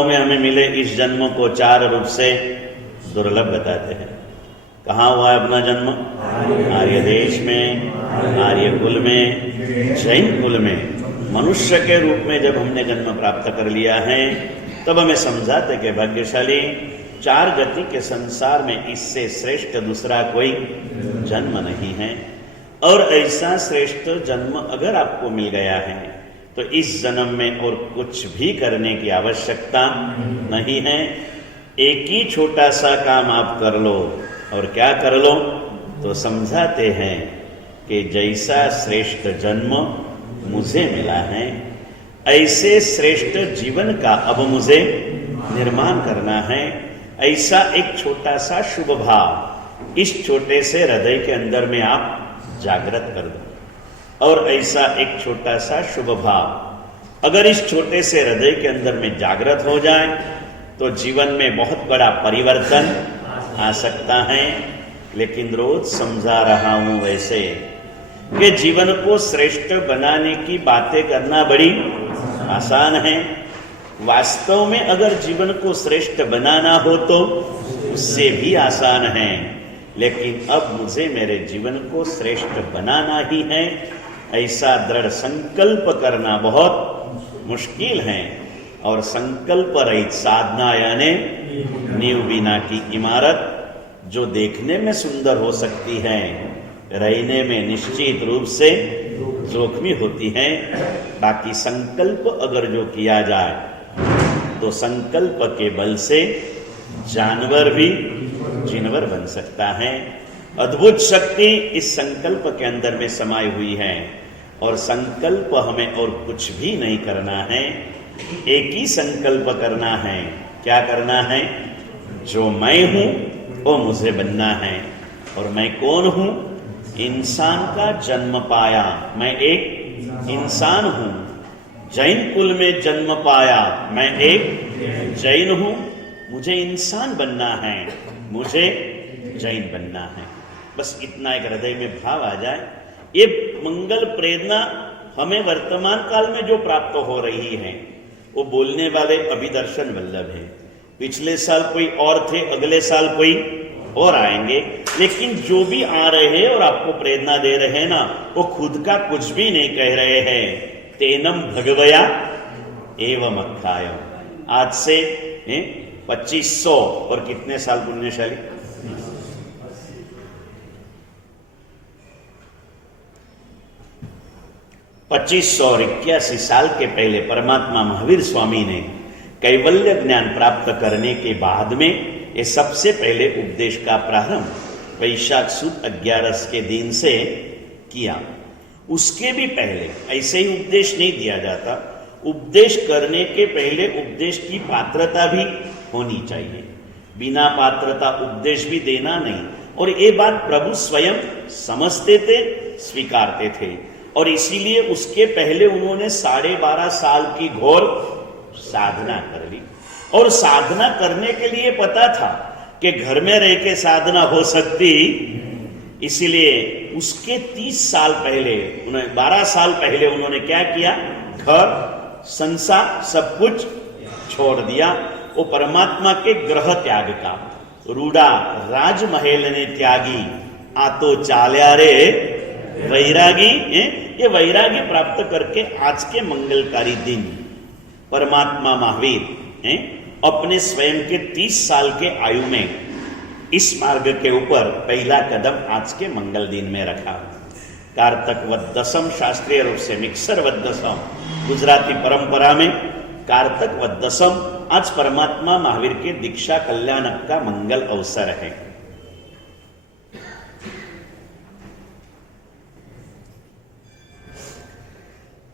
भावों में हमें मिले इस जन्म को 4 रूप से दुर्लभ बताते हैं। कहाँ हुआ है अपना जन्म? आर्य देश में, आर्य कुल में, जैन कुल में मनुष्य के रूप में जब हमने जन्म प्राप्त कर लिया है, तब हमें समझाते कि भाग्यशाली 4 गति के संसार में इससे श्रेष्ठ दूसरा कोई जन्म नहीं है। और ऐसा श्रेष्ठ जन्म अगर आपको मिल गया है तो इस जन्म में और कुछ भी करने की आवश्यकता नहीं है। एक ही छोटा सा काम आप कर लो, और क्या कर लो? तो समझाते हैं कि जैसा श्रेष्ठ जन्म मुझे मिला है, ऐसे श्रेष्ठ जीवन का अब मुझे निर्माण करना है। ऐसा एक छोटा सा शुभ भाव इस छोटे से हृदय के अंदर में आप जागृत कर दो। और ऐसा एक छोटा सा शुभ भाव अगर इस छोटे से हृदय के अंदर में जागृत हो जाए तो जीवन में बहुत बड़ा परिवर्तन आ सकता है। लेकिन रोज समझा रहा हूं वैसे कि जीवन को श्रेष्ठ बनाने की बातें करना बड़ी आसान है। वास्तव में अगर जीवन को श्रेष्ठ बनाना हो तो उससे भी आसान है। लेकिन अब मुझे मेरे जीवन को श्रेष्ठ बनाना ही है, ऐसा दृढ़ संकल्प करना बहुत मुश्किल है। और संकल्प रहित साधना यानी नींव बिना की इमारत जो देखने में सुंदर हो सकती है, रहने में निश्चित रूप से जोखमी होती है। बाकी संकल्प अगर जो किया जाए तो संकल्प के बल से जानवर भी जिनवर बन सकता है। अद्भुत शक्ति इस संकल्प के अंदर में समाई हुई है। और संकल्प हमें और कुछ भी नहीं करना है, एक ही संकल्प करना है। क्या करना है? जो मैं हूं वो मुझे बनना है। और मैं कौन हूं? इंसान का जन्म पाया, मैं एक इंसान हूं। जैन कुल में जन्म पाया, मैं एक जैन हूं। मुझे इंसान बनना है, मुझे जैन बनना है। बस इतना एक हृदय में भाव आ जाए। ये मंगल प्रेरणा हमें वर्तमान काल में जो प्राप्त हो रही है, वो बोलने वाले अभिदर्शन वल्लभ है। पिछले साल कोई और थे, अगले साल कोई और आएंगे, लेकिन जो भी आ रहे हैं और आपको प्रेरणा दे रहे हैं ना, वो खुद का कुछ भी नहीं कह रहे हैं। तेनम भगवया एवं अख्याय। आज से 2500 और कितने साल पुण्यशाली 2581 साल के पहले परमात्मा महावीर स्वामी ने कैवल्य ज्ञान प्राप्त करने के बाद में ये सबसे पहले उपदेश का प्रारंभ वैशाख सुद 11 के दिन से किया। उसके भी पहले ऐसे ही उपदेश नहीं दिया जाता। उपदेश करने के पहले उपदेश की पात्रता भी होनी चाहिए। बिना पात्रता उपदेश भी देना नहीं। और ये बात प्रभु स्वयं समझते थे, स्वीकारते थे। और इसीलिए उसके पहले उन्होंने 12.5 साल की घोर साधना कर ली। और साधना करने के लिए पता था कि घर में रह के साधना हो सकती, इसीलिए उसके 30 साल पहले, 12 साल पहले उन्होंने क्या किया? घर संसार सब कुछ छोड़ दिया। वो परमात्मा के ग्रह त्याग का रूड़ा राजमहल ने त्यागी, आतो चाल्या रे वैरागी। ये वैरागी प्राप्त करके आज के मंगलकारी दिन परमात्मा महावीर अपने स्वयं के 30 साल के आयु में इस मार्ग के ऊपर पहला कदम आज के मंगल दिन में रखा। कारतक वद दसम, शास्त्रीय रूप से मिक्सर वद दसम, गुजराती परंपरा में कारतक वद दसम आज परमात्मा महावीर के दीक्षा कल्याणक का मंगल अवसर है।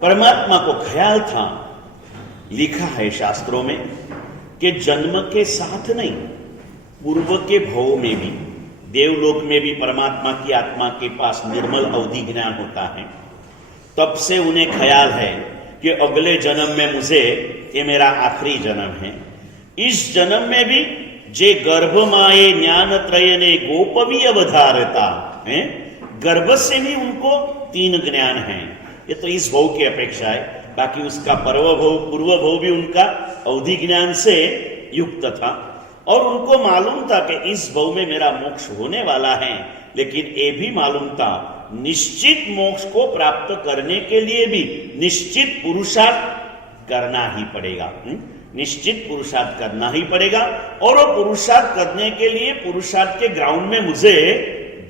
परमात्मा को ख्याल था, लिखा है शास्त्रों में, कि जन्म के साथ नहीं, पूर्व के भव में भी, देवलोक में भी परमात्मा की आत्मा के पास निर्मल अवधि ज्ञान होता है। तब से उन्हें ख्याल है कि अगले जन्म में मुझे, ये मेरा आखिरी जन्म है। इस जन्म में भी जे गर्भ माए ज्ञान त्रय ने गोपवी अवधारता है, गर्भ से भी उनको 3 ज्ञान है। ये तो इस भव की अपेक्षा है। बाकी उसका पूर्व भव भी उनका अवधि ज्ञान से युक्त था और उनको मालूम था कि इस भव में मेरा मोक्ष होने वाला है, लेकिन ये भी मालूम था निश्चित मोक्ष को प्राप्त करने के लिए भी निश्चित पुरुषार्थ करना ही पड़ेगा। निश्चित पुरुषार्थ करना ही पड़ेगा और वो पुरुषार्थ करने के लिए पुरुषार्थ के ग्राउंड में मुझे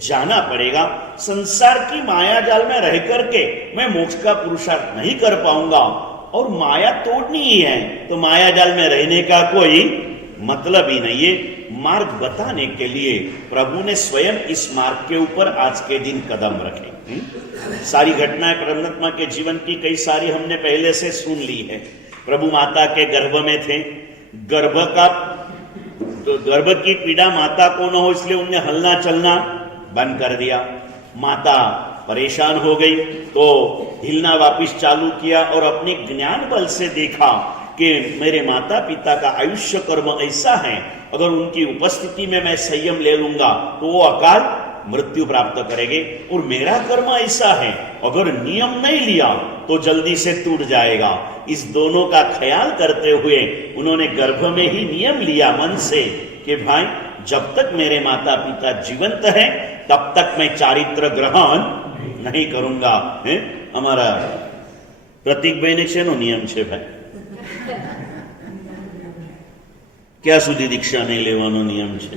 जाना पड़ेगा। संसार की माया जाल में रह करके मैं मोक्ष का पुरुषार्थ नहीं कर पाऊंगा और माया तोड़नी ही है तो माया जाल में रहने का कोई मतलब ही नहीं है। मार्ग बताने के लिए प्रभु ने स्वयं इस मार्ग के ऊपर आज के दिन कदम रखे। सारी घटनाएं परमात्मा के जीवन की कई सारी हमने पहले से सुन ली है। प्रभु माता के गर्भ में थे, गर्भ की पीड़ा माता को न हो इसलिए उनने हलना चलना बंद कर दिया। माता परेशान हो गई तो हिलना वापिस चालू किया और अपने ज्ञान बल से देखा कि मेरे माता पिता का आयुष्य कर्म ऐसा है, अगर उनकी उपस्थिति में मैं संयम ले लूंगा तो वो अकाल मृत्यु प्राप्त करेंगे, और मेरा कर्म ऐसा है अगर नियम नहीं लिया तो जल्दी से टूट जाएगा। इस दोनों का ख्याल करते हुए उन्होंने गर्भ में ही नियम लिया मन से कि भाई जब तक मेरे माता पिता जीवंत हैं तब तक मैं चारित्र ग्रहण नहीं करूंगा। हमारा प्रतीक भाई ने छेनो नियम छे भाई क्या सुधी दीक्षा नहीं लेवानो नियम छे?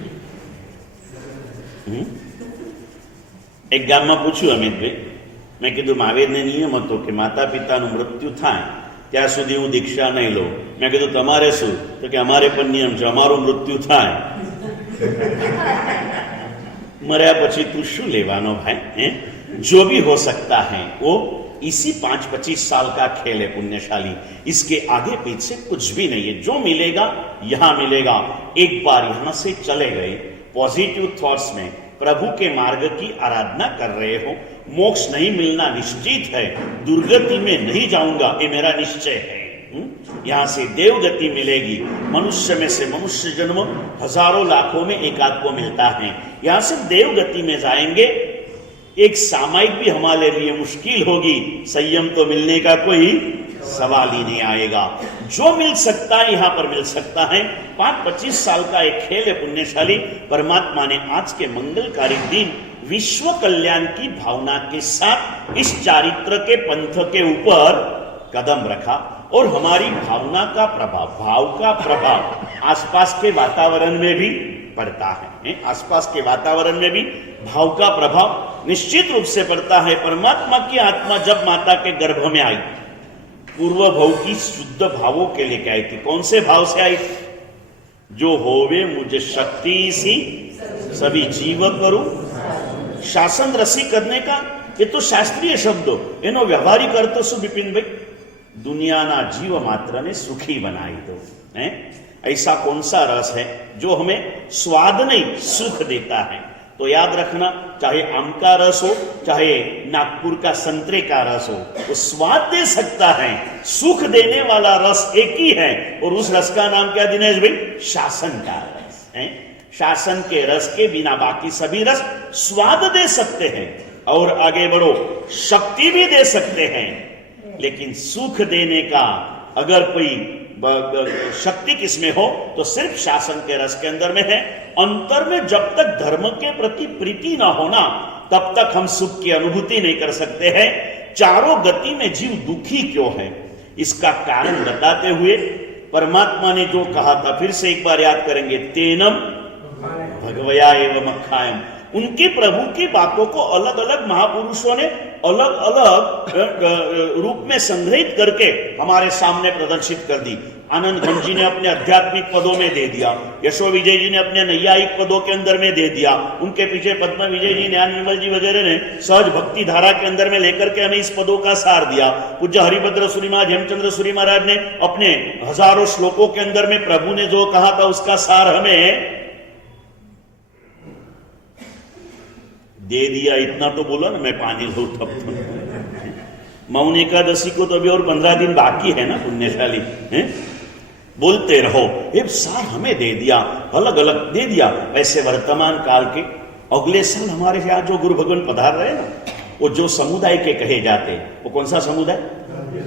एक गाम में पूछ्યું अमित भाई, मैं कीधु महावीर ने नियम हतो कि माता पिता मृत्यु थाय ત્યાં સુધી હું દીક્ષા નહીં લઉં। मैं कीधु तमारे शू? तो कि अमारे पर नियम छे, अमारो मृत्यु थाय मर्या पछी तू शू लेवानो भाई? जो भी हो सकता है वो इसी 5-25 साल का खेल है पुण्यशाली, इसके आगे पीछे कुछ भी नहीं है। जो मिलेगा यहां मिलेगा। एक बार यहां से चले गए पॉजिटिव थॉट्स में प्रभु के मार्ग की आराधना कर रहे हो, मोक्ष नहीं मिलना निश्चित है, दुर्गति में नहीं जाऊंगा ये मेरा निश्चय है। यहां से देवगति मिलेगी। मनुष्य में से मनुष्य जन्म हजारों लाखों में एक आध को मिलता है, यहां से देवगति में जाएंगे। एक सामायिक भी हमारे लिए मुश्किल होगी, संयम तो मिलने का कोई सवाल ही नहीं आएगा। जो मिल सकता है यहां पर मिल सकता है। 5-25 साल का एक खेल है पुण्यशाली। परमात्मा ने आज के मंगलकारी दिन विश्व कल्याण की भावना के साथ इस चारित्र के पंथ के ऊपर कदम रखा और हमारी भावना का प्रभाव, भाव का प्रभाव आसपास के वातावरण में भी पड़ता है। आसपास के वातावरण में भी भाव का प्रभाव निश्चित रूप से पड़ता है। परमात्मा की आत्मा जब माता के गर्भ में आई, पूर्व भाव की शुद्ध भावों के लेके आई थी। कौन से भाव से आई थी? जो होवे मुझे शक्ति सी सभी जीव करूं। शासन रसी करने का ये तो शास्त्रीय शब्दों, एनो व्यवहारिक अर्थ शू बिपिन भाई? दुनिया ना जीव मात्र ने सुखी बनाई दो। ऐसा कौन सा रस है जो हमें स्वाद नहीं सुख देता है? तो याद रखना, चाहे आम का रस हो, चाहे नागपुर का संतरे का रस हो, वो स्वाद दे सकता है, सुख देने वाला रस एक ही है। और उस रस का नाम क्या दिनेश भाई? शासन का रस है। शासन के रस के बिना बाकी सभी रस स्वाद दे सकते हैं और आगे बढ़ो शक्ति भी दे सकते हैं, लेकिन सुख देने का अगर कोई शक्ति किसमें हो तो सिर्फ शासन के रस के अंदर में है। अंतर में जब तक धर्म के प्रति प्रीति ना होना तब तक हम सुख की अनुभूति नहीं कर सकते हैं। चारों गति में जीव दुखी क्यों है, इसका कारण बताते हुए परमात्मा ने जो कहा था फिर से एक बार याद करेंगे, तेनम भगवया एवं अखायम। उनकी प्रभु की बातों को अलग अलग महापुरुषों ने अलग अलग रूप में संग्रहित करके हमारे सामने प्रदर्शित कर दी। आनंद घन जी ने अपने आध्यात्मिक पदों में दे दिया, यशो विजय जी ने अपने नैयायिक पदों के अंदर में दे दिया, उनके पीछे पद्म विजय जी, ज्ञान निर्मल जी वगैरह ने सहज भक्ति धारा के अंदर में लेकर के हमें इस पदों का सार दिया। पूज्य हरिभद्र सूरी महाराज, हेमचंद्र सूरी महाराज ने अपने हजारों श्लोकों के अंदर में प्रभु ने जो कहा था उसका सार हमें दे दिया। इतना तो बोलो ना, मैं पानी लो तब तो। मौन एकादशी को तो अभी और 15 दिन बाकी है ना पुण्यशाली, बोलते रहो। ये सार हमें दे दिया, अलग अलग दे दिया। ऐसे वर्तमान काल के अगले साल हमारे यहाँ जो गुरु भगवान पधार रहे ना, वो जो समुदाय के कहे जाते, वो कौन सा समुदाय?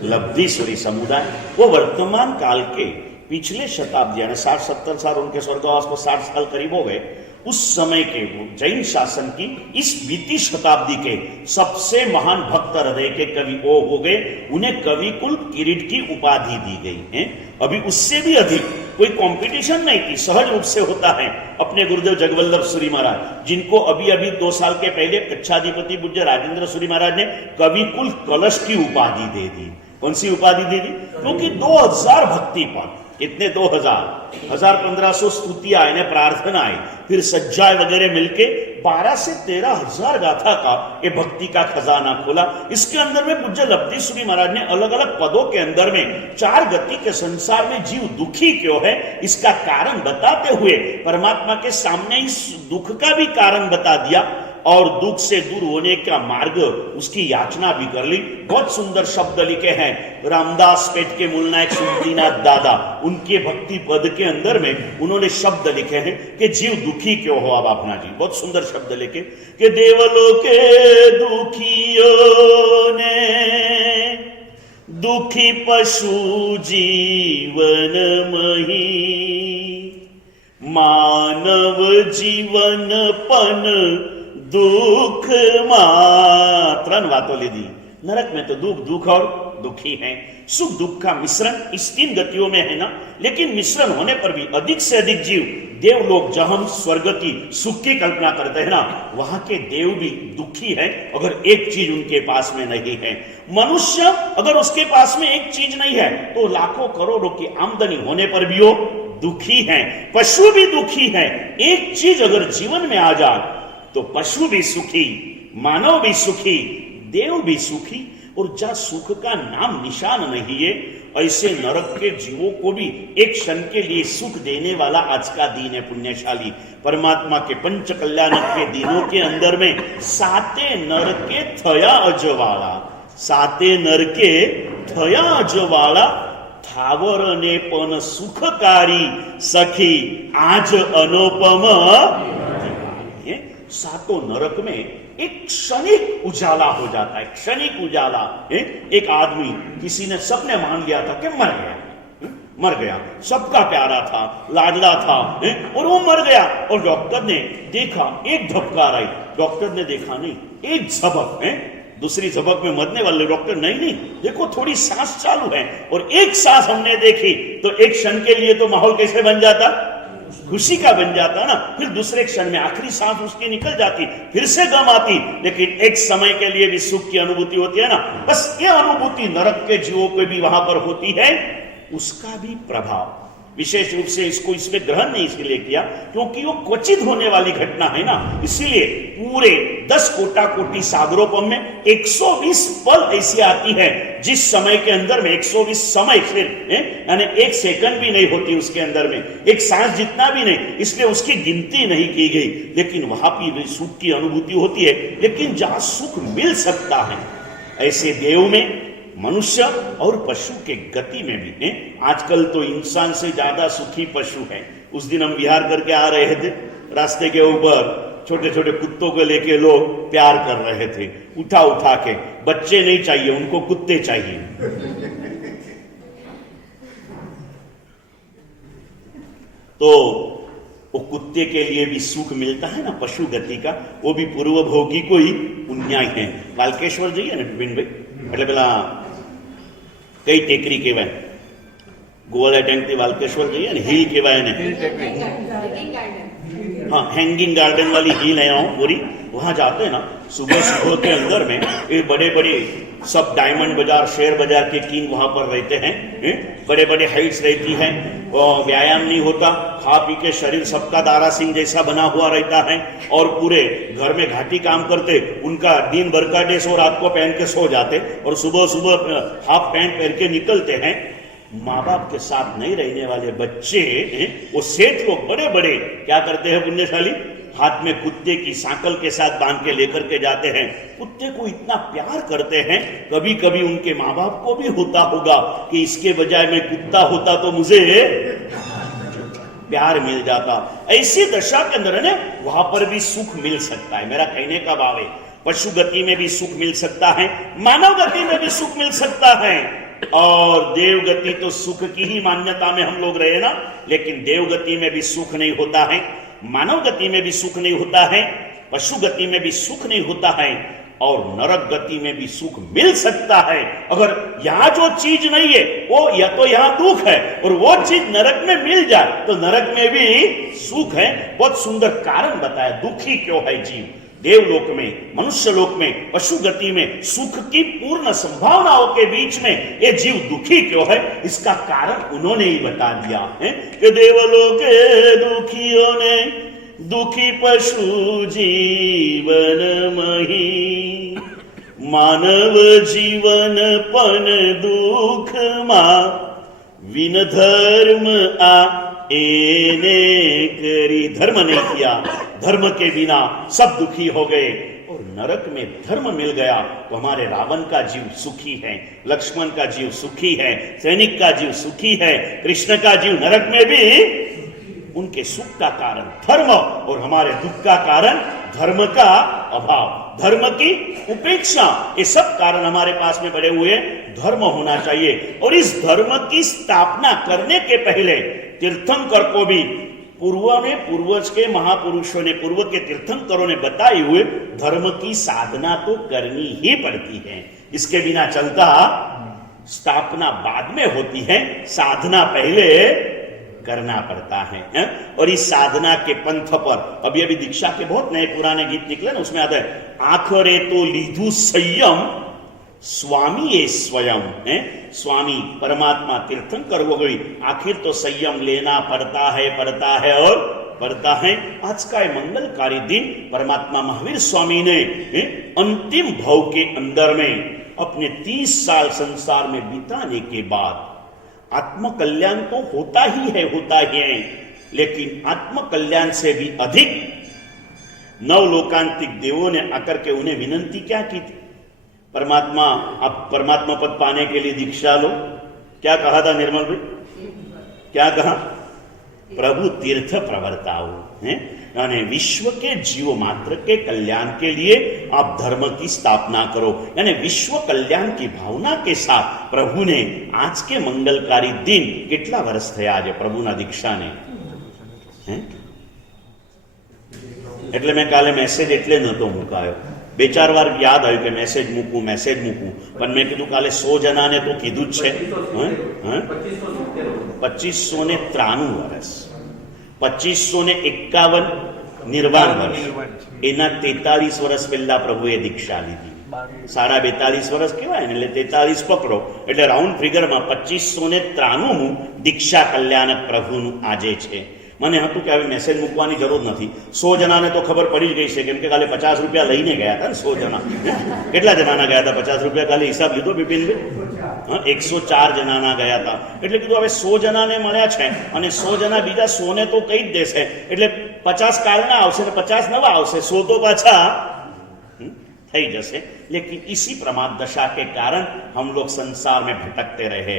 लब्धिश्वरी समुदाय, वो वर्तमान काल के पिछले शताब्दी यानी 60-70 साल, उनके स्वर्गवास को 60 साल करीब हो गए, उस समय के जैन शासन की इस बीती शताब्दी के सबसे महान भक्त हृदय के कवि वो हो गए। उन्हें कवि कुल किरीट की उपाधि दी गई है। अभी उससे भी अधिक कोई कंपटीशन नहीं थी, सहज रूप से होता है। अपने गुरुदेव जगवल्लभ सूरी महाराज, जिनको अभी अभी 2 साल के पहले कच्छाधिपति पूज्य राजेंद्र सूरी महाराज ने कवि कुल कलश की उपाधि दे दी। कौन सी उपाधि दे दी? क्योंकि 2000 भक्ति पद, कितने 1500 स्तुतियां आए, प्रार्थनाएं, फिर सज्जाएं वगैरह मिलके 12 से 13 हजार गाथा का ये भक्ति का खजाना खोला। इसके अंदर में पूज्य लब्धिश्वरी महाराज ने अलग अलग पदों के अंदर में 4 गति के संसार में जीव दुखी क्यों है इसका कारण बताते हुए परमात्मा के सामने इस दुख का भी कारण बता दिया और दुख से दूर होने का मार्ग उसकी याचना भी कर ली। बहुत सुंदर शब्द लिखे हैं रामदास पेट के मूलनायक सुमतीनाथ दादा, उनके भक्ति पद के अंदर में उन्होंने शब्द लिखे हैं कि जीव दुखी क्यों हो। अब अपना जी बहुत सुंदर शब्द लिखे कि देवलों के दुखियों ने दुखी पशु जीवन मही, मानव जीवन पन दुख मात्रन वातो ले दी। नरक में तो दुख और दुखी है, सुख दुख का मिश्रण इस 3 गतियों में है ना। लेकिन मिश्रण होने पर भी अधिक से अधिक जीव देवलोक, जहां हम स्वर्ग की सुख की कल्पना करते हैं ना, वहां के देव भी दुखी है अगर एक चीज उनके पास में नहीं है। मनुष्य अगर उसके पास में एक चीज नहीं है तो लाखों करोड़ों की आमदनी होने पर भी वो दुखी है। पशु भी दुखी है। एक चीज अगर जीवन में आ जाए तो पशु भी सुखी, मानव भी सुखी, देव भी सुखी, और जहां सुख का नाम निशान नहीं है ऐसे नरक के जीवों को भी एक क्षण के लिए सुख देने वाला आज का दिन है पुण्यशाली। परमात्मा के पंच कल्याण के दिनों के अंदर में 7 नर के थया अजवाला, 7 नर के थया अजवाला, थावर ने पण सुखकारी सखी आज अनुपम। 7 नरक में एक क्षणिक उजाला हो जाता है, क्षणिक उजाला। एक आदमी किसी ने, सबने मान लिया था कि मर गया, सबका प्यारा था, लाडला था, और वो मर गया। और डॉक्टर ने देखा, एक धबकार आई, डॉक्टर ने देखा नहीं, एक झपक, दूसरी झपक में मरने वाले डॉक्टर नहीं, देखो थोड़ी सांस चालू है, और एक सांस हमने देखी तो एक क्षण के लिए तो माहौल कैसे बन जाता, खुशी का बन जाता ना। फिर दूसरे क्षण में आखिरी सांस उसकी निकल जाती, फिर से गम आती, लेकिन एक समय के लिए भी सुख की अनुभूति होती है ना। बस ये अनुभूति नरक के जीवों को भी वहां पर होती है। उसका भी प्रभाव विशेष रूप से इसको इसमें ग्रहण नहीं इसलिए किया क्योंकि वो क्वचित होने वाली घटना है ना, इसीलिए पूरे 10 कोटि सागरोपम में 120 पल ऐसी आती है जिस समय के अंदर में 120 समय सिर्फ यानी 1 सेकंड भी नहीं होती उसके अंदर में, एक सांस जितना भी नहीं, इसलिए उसकी गिनती नहीं की गई। लेकिन वहां भी सुख की अनुभूति होती है। लेकिन जहां सुख मिल सकता है ऐसे देव में, मनुष्य और पशु के गति में भी है। आजकल तो इंसान से ज्यादा सुखी पशु है। उस दिन हम विहार करके आ रहे थे, रास्ते के ऊपर छोटे छोटे कुत्तों को लेके लोग प्यार कर रहे थे, उठा उठा के। बच्चे नहीं चाहिए उनको, कुत्ते चाहिए। तो वो कुत्ते के लिए भी सुख मिलता है ना पशु गति का, वो भी पूर्व भोगी को ही पुण्याय है। बालकेश्वर जाइए ना विपिन भाई, એટલે પેલા કઈ ટેકરી કહેવાય, ગોવાળા ટેંકથી વાલકેશ્વર જઈએ ને, हिल કહેવાય ને, हाँ हैंगिंग गार्डन वाली हिल है पूरी। वहां जाते हैं ना सुबह सुबह के अंदर में, ये बड़े बड़े सब डायमंड बाजार, शेयर बाजार के किंग वहां पर रहते हैं, बड़े बड़े हाइट्स रहती हैं, व्यायाम नहीं होता, खा पी के शरीर सबका दारा सिंह जैसा बना हुआ रहता है, और पूरे घर में घाटी काम करते, उनका दिन भर का ड्रेस और रात को पहन के सो जाते, और सुबह सुबह हाफ पैंट पहन के निकलते हैं। माँ बाप के साथ नहीं रहने वाले बच्चे, वो सेठ लोग बड़े बड़े क्या करते हैं पुण्यशाली, हाथ में कुत्ते की सांकल के साथ बांध के लेकर के जाते हैं। कुत्ते को इतना प्यार करते हैं, कभी कभी उनके माँ बाप को भी होता होगा कि इसके बजाय मैं कुत्ता होता तो मुझे प्यार मिल जाता। ऐसी दशा के अंदर है वहां पर भी सुख मिल सकता है। मेरा कहने का भाव है पशु गति में भी सुख मिल सकता है, मानव गति में भी सुख मिल सकता है। और देवगति तो सुख की ही मान्यता में हम लोग रहे ना, लेकिन देवगति में भी सुख नहीं होता है, मानव गति में भी सुख नहीं होता है, पशु गति में भी सुख नहीं होता है, और नरक गति में भी सुख मिल सकता है। अगर यहां जो चीज नहीं है वो या तो यहां दुख है और वो चीज नरक में मिल जाए तो नरक में भी सुख है। बहुत सुंदर कारण बताया, दुखी क्यों है जीव। देवलोक में, मनुष्य लोक में, पशु गति में सुख की पूर्ण संभावनाओं के बीच में ये जीव दुखी क्यों है, इसका कारण उन्होंने ही बता दिया है कि देवलोक के दुखियों ने दुखी पशु जीवन मही, मानव जीवन पन दुख मा, विन धर्म आ एने करी। धर्म नहीं किया, धर्म के बिना सब दुखी हो गए, और नरक में धर्म मिल गया तो हमारे रावण का जीव सुखी है, लक्ष्मण का जीव सुखी है, सैनिक का जीव सुखी है, कृष्ण का जीव नरक में भी उनके सुख का कारण धर्म और हमारे दुख का कारण धर्म का अभाव, धर्म की उपेक्षा, ये सब कारण हमारे पास में बड़े हुए। धर्म होना चाहिए, और इस धर्म की स्थापना करने के पहले तीर्थंकर को भी पूर्वज के महापुरुषों ने, पूर्व के तीर्थंकरों ने बताए हुए धर्म की साधना तो करनी ही पड़ती है, इसके बिना चलता। स्थापना बाद में होती है, साधना पहले करना पड़ता है। और इस साधना के पंथ पर अभी दीक्षा के बहुत नए पुराने गीत निकले ना, उसमें आता है, आखरे तो लीधु संयम स्वामी ये स्वयं है। स्वामी परमात्मा तीर्थंकर हो गई, आखिर तो संयम लेना पड़ता है और पड़ता है। आज का मंगलकारी दिन परमात्मा महावीर स्वामी ने अंतिम भाव के अंदर में अपने 30 साल संसार में बिताने के बाद, आत्म कल्याण तो होता ही है, लेकिन आत्म कल्याण से भी अधिक नवलोकांतिक देवों ने आकर के उन्हें विनंती क्या की थी, परमात्मा, आप परमात्मा पद पाने के लिए दीक्षा लो। क्या कहा था निर्मल भाई, क्या कहा? प्रभु तीर्थ प्रवर्ताओ है, यानी विश्व के जीव मात्र के कल्याण के लिए आप धर्म की स्थापना करो, यानी विश्व कल्याण की भावना के साथ प्रभु ने आज के मंगलकारी दिन कितना वर्ष थे आज प्रभु ना दीक्षा ने એટલે મેં કાલે મેસેજ એટલે નતો મુકાયો, 2-4 વાર યાદ આવ્યું કે મેસેજ મૂકું, પણ મેં કીધું કાલે 100 જણાને તો કીધું જ છે। 2593 વર્ષ, 2551 નિર્વાણ વર્ષ, એના 43 વર્ષ પહેલા પ્રભુએ દીક્ષા લીધી। 42.5 વર્ષ કહેવાય ને, એટલે 43 પકડો, એટલે રાઉન્ડ ફિગરમાં 2593 દીક્ષા કલ્યાણક પ્રભુનું આજે છે। મને હતું કે હવે મેસેજ મૂકવાની જરૂર નથી, 100 જણાને તો ખબર પડી જ ગઈ છે, કેમ કે કાલે 50 રૂપિયા લઈને ગયા હતા ને 100 જણા। કેટલા જણાના ગયા હતા 50 રૂપિયા? કાલે હિસાબ લીધો બિપિનભાઈ? 104 જણાના ગયા હતા। એટલે કીધું હવે 100 જણાને મળ્યા છે અને 100 જણા બીજા 100 ને તો કહી જ દેશે, એટલે 50 કાલના આવશે ને 50 નવા આવશે, 100 તો પાછા થઈ જશે। लेकिन इसी प्रमाद दशा के कारण हम लोग संसार में भटकते रहे,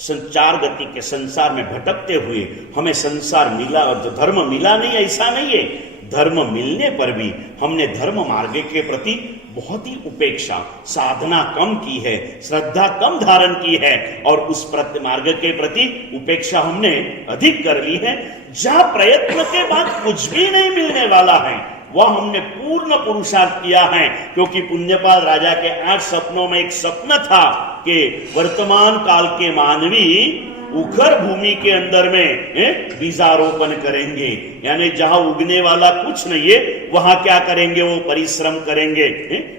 संचार गति के संसार में भटकते हुए हमें संसार मिला और धर्म मिला नहीं, ऐसा नहीं है। धर्म मिलने पर भी हमने धर्म मार्ग के प्रति बहुत ही उपेक्षा, साधना कम की है, श्रद्धा कम धारण की है, और उस मार्ग के प्रति उपेक्षा हमने अधिक कर ली है। जहां प्रयत्न के बाद कुछ भी नहीं मिलने वाला है वह हमने पूर्ण पुरुषार्थ किया है, क्योंकि पुण्यपाल राजा के 8 सपनों में एक स्वप्न था कि वर्तमान काल के मानवी उखर भूमि के अंदर में बीजारोपण करेंगे, यानी जहां उगने वाला कुछ नहीं है वहां क्या करेंगे, वो परिश्रम करेंगे।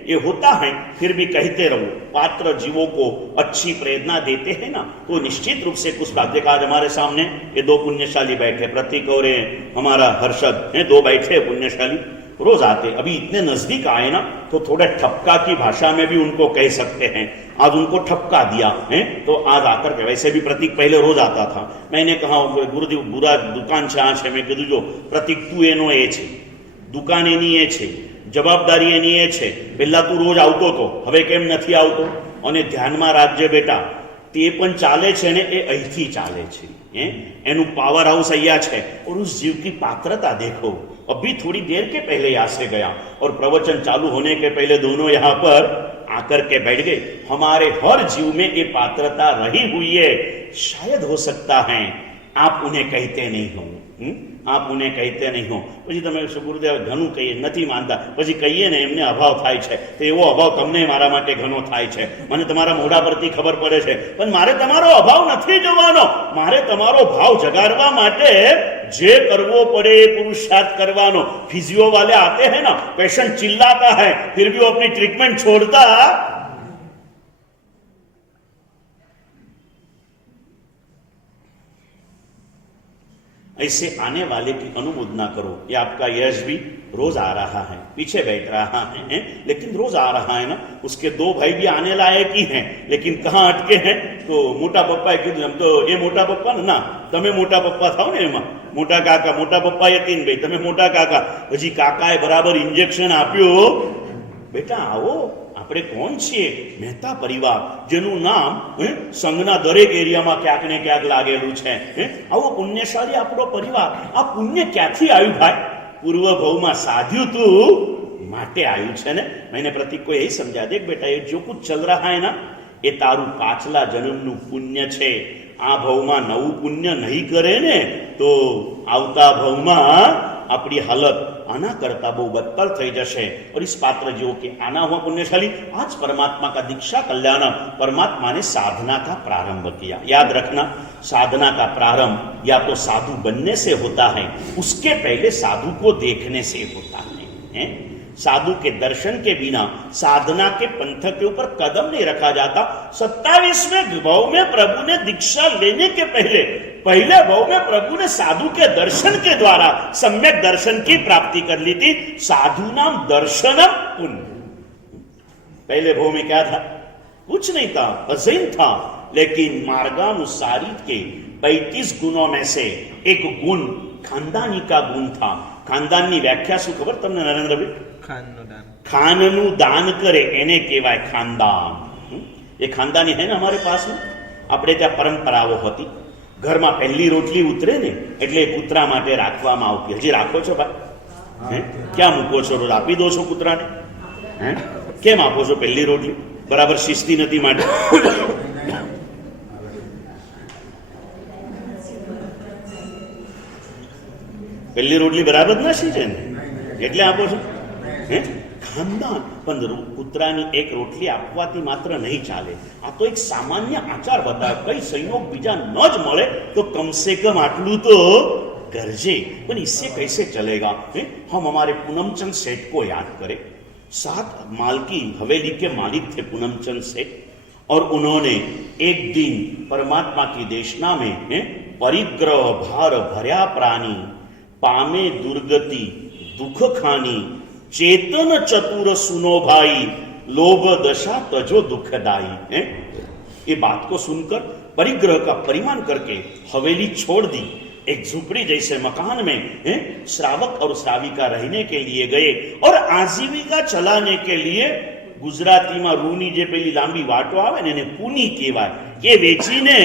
ये होता है, फिर भी कहते रहो, पात्र जीवों को अच्छी प्रेरणा देते हैं ना, तो निश्चित रूप से कुछ बात। देखा आज हमारे सामने ये 2 पुण्यशाली बैठे, प्रतीक और हमारा हर्षद है, 2 बैठे पुण्यशाली, रोज आते। अभी इतने नजदीक आए ना तो थोड़ा ठपका की भाषा में भी उनको कह सकते हैं। आज उनको ठपका दिया है तो आज आकर के, वैसे भी प्रतीक पहले रोज आता था, मैंने कहा गुरुदेव बुरा दुकान છે આ છે, મેં કીધું જો પ્રતીક તું એનો એ છે, દુકાન એની એ છે, જવાબદારી એની એ છે, પહેલા તું રોજ આવતો તો, હવે કેમ નથી આવતો? અને ધ્યાનમાં રાખજે બેટા, તે પણ ચાલે છે ને એ અહીંથી ચાલે છે, એનું पावर हाउस અહીંયા છે, और उस जीव की पात्रता देखो। अभी थोड़ी देर के पहले यहाँ से गया और प्रवचन चालू होने के पहले दोनों यहाँ पर आकर के बैठ गए। हमारे हर जीव में ये पात्रता रही हुई है। शायद हो सकता है आप उन्हें कहते नहीं हो, आप उन्हें कहते नहीं हो, પછી તમે ગુરુદેવ ઘણું કહીએ નથી માનતા, પછી કહીએ ને એમને અભાવ થાય છે, તો એવો અભાવ તમને મારા માટે ઘણો થાય છે, મને તમારા મોઢા પરથી ખબર પડે છે, પણ મારે તમારો અભાવ નથી જોવાનો, મારે તમારો ભાવ જગાડવા માટે જે કરવો પડે એ પુરુષાર્થ કરવાનો। फिजियो वाले आते हैं ना, पेशेंट चिल्लाता है फिर भी वो अपनी ट्रीटमेंट छोड़ता, ऐसे आने वाले की अनुमोदना करो। ये आपका यश भी रोज आ रहा है, पीछे बैठ रहा है, लेकिन रोज आ रहा है ना। उसके दो भाई भी आने लायक ही हैं, लेकिन कहाँ अटके हैं? तो मोटा पप्पा कीधुं एम तो ए मोटा पप्पा ना, तमे मोटा पप्पा थाओ ने, एमां मोटा काका, मोटा पप्पा यतीन भाई, तमे मोटा काका। हजी काकाए बराबर इंजेक्शन आप्यो, बेटा आओ, આપણે કોણ છીએ? મહેતા પરિવાર, જેનું નામ સંઘના દરેક એરિયામાં ક્યાંક ને ક્યાંક લાગેલું છે। આવો પુણ્યશાળી આપણો પરિવાર। આ પુણ્ય ક્યાંથી આવ્યું ભાઈ? પૂર્વ ભવમાં સાધ્યું તું માટે આવ્યું છે ને। मैंने प्रतीक को यही समझा, देख बेटा ये जो कुछ चल रहा है ना, ये तारू पाछला जन्मનું પુણ્ય છે। આ ભવમાં નવું પુણ્ય નહીં કરે ને તો આવતા ભવમાં આપણી હાલત आना करता बहु बदतर थई जशे। और इस पात्र जीवो के आना हुआ पुण्यशाली आज परमात्मा का दीक्षा कल्याण, परमात्मा ने साधना का प्रारंभ किया। याद रखना, साधना का प्रारंभ या तो साधु बनने से होता है, उसके पहले साधु को देखने से होता है। साधु के दर्शन के बिना साधना के पंथ के ऊपर कदम नहीं रखा जाता। 27वें भाव में प्रभु ने दीक्षा लेने के पहले भाव में प्रभु ने साधु के दर्शन के द्वारा सम्यक दर्शन की प्राप्ति कर ली थी। साधु नाम दर्शनम पुण्य। पहले भाव में क्या था? कुछ नहीं था, अजीम था, लेकिन मार्गानुसारी के 35 गुणों में से एक गुण खानदानी का गुण था। खानदान की व्याख्या शू खबर तमने नरेंद्रभाई? खाननु दान करे एने कहेवाय खानदान। ये खानदानी है ना हमारे पास में। આપણે ત્યાં પરંપરાઓ હતી, ઘરમાં પહેલી રોટલી ઉતરે ને એટલે કૂતરા માટે રાખવામાં આવતી। હજી રાખો છો ભાઈ? ક્યાં મૂકો છો? રોજ આપી દો છો કૂતરાને? કેમ આપો છો પહેલી રોટલી? બરાબર શિસ્તી નથી માટે? પહેલી રોટલી બરાબર ના શીખે ને એટલે આપો છો? ખાનદાન પણ કૂતરાની એક રોટલી આપવાથી માત્ર નહીં ચાલે। આ તો એક સામાન્ય આચાર બતાવે। કઈ સંयोग બીજા ન જ મળે તો कम से कम આટલું તો करजे। पर इससे कैसे चलेगा? हम हमारे पूनमचंद सेठ को याद करें। 7 माल की हवेली के मालिक थे पूनमचंद सेठ, और उन्होंने एक दिन परमात्मा की देशना में परिग्रह भार भर्या प्राणी पामे दुर्गति दुख खानी चेतन चतुर सुनो भाई लोभ दशा तजो दुखदाई। ये बात को सुनकर परिग्रह का परिमान करके हवेली छोड़ दी। एक झुपड़ी जैसे मकान में श्रावक और श्राविका रहने के लिए गए, और आजीविका चलाने के लिए गुजराती में रूनी जे पेली लांबी वाटो आवे ने एने पूनी कहेवाय, એ વેચીને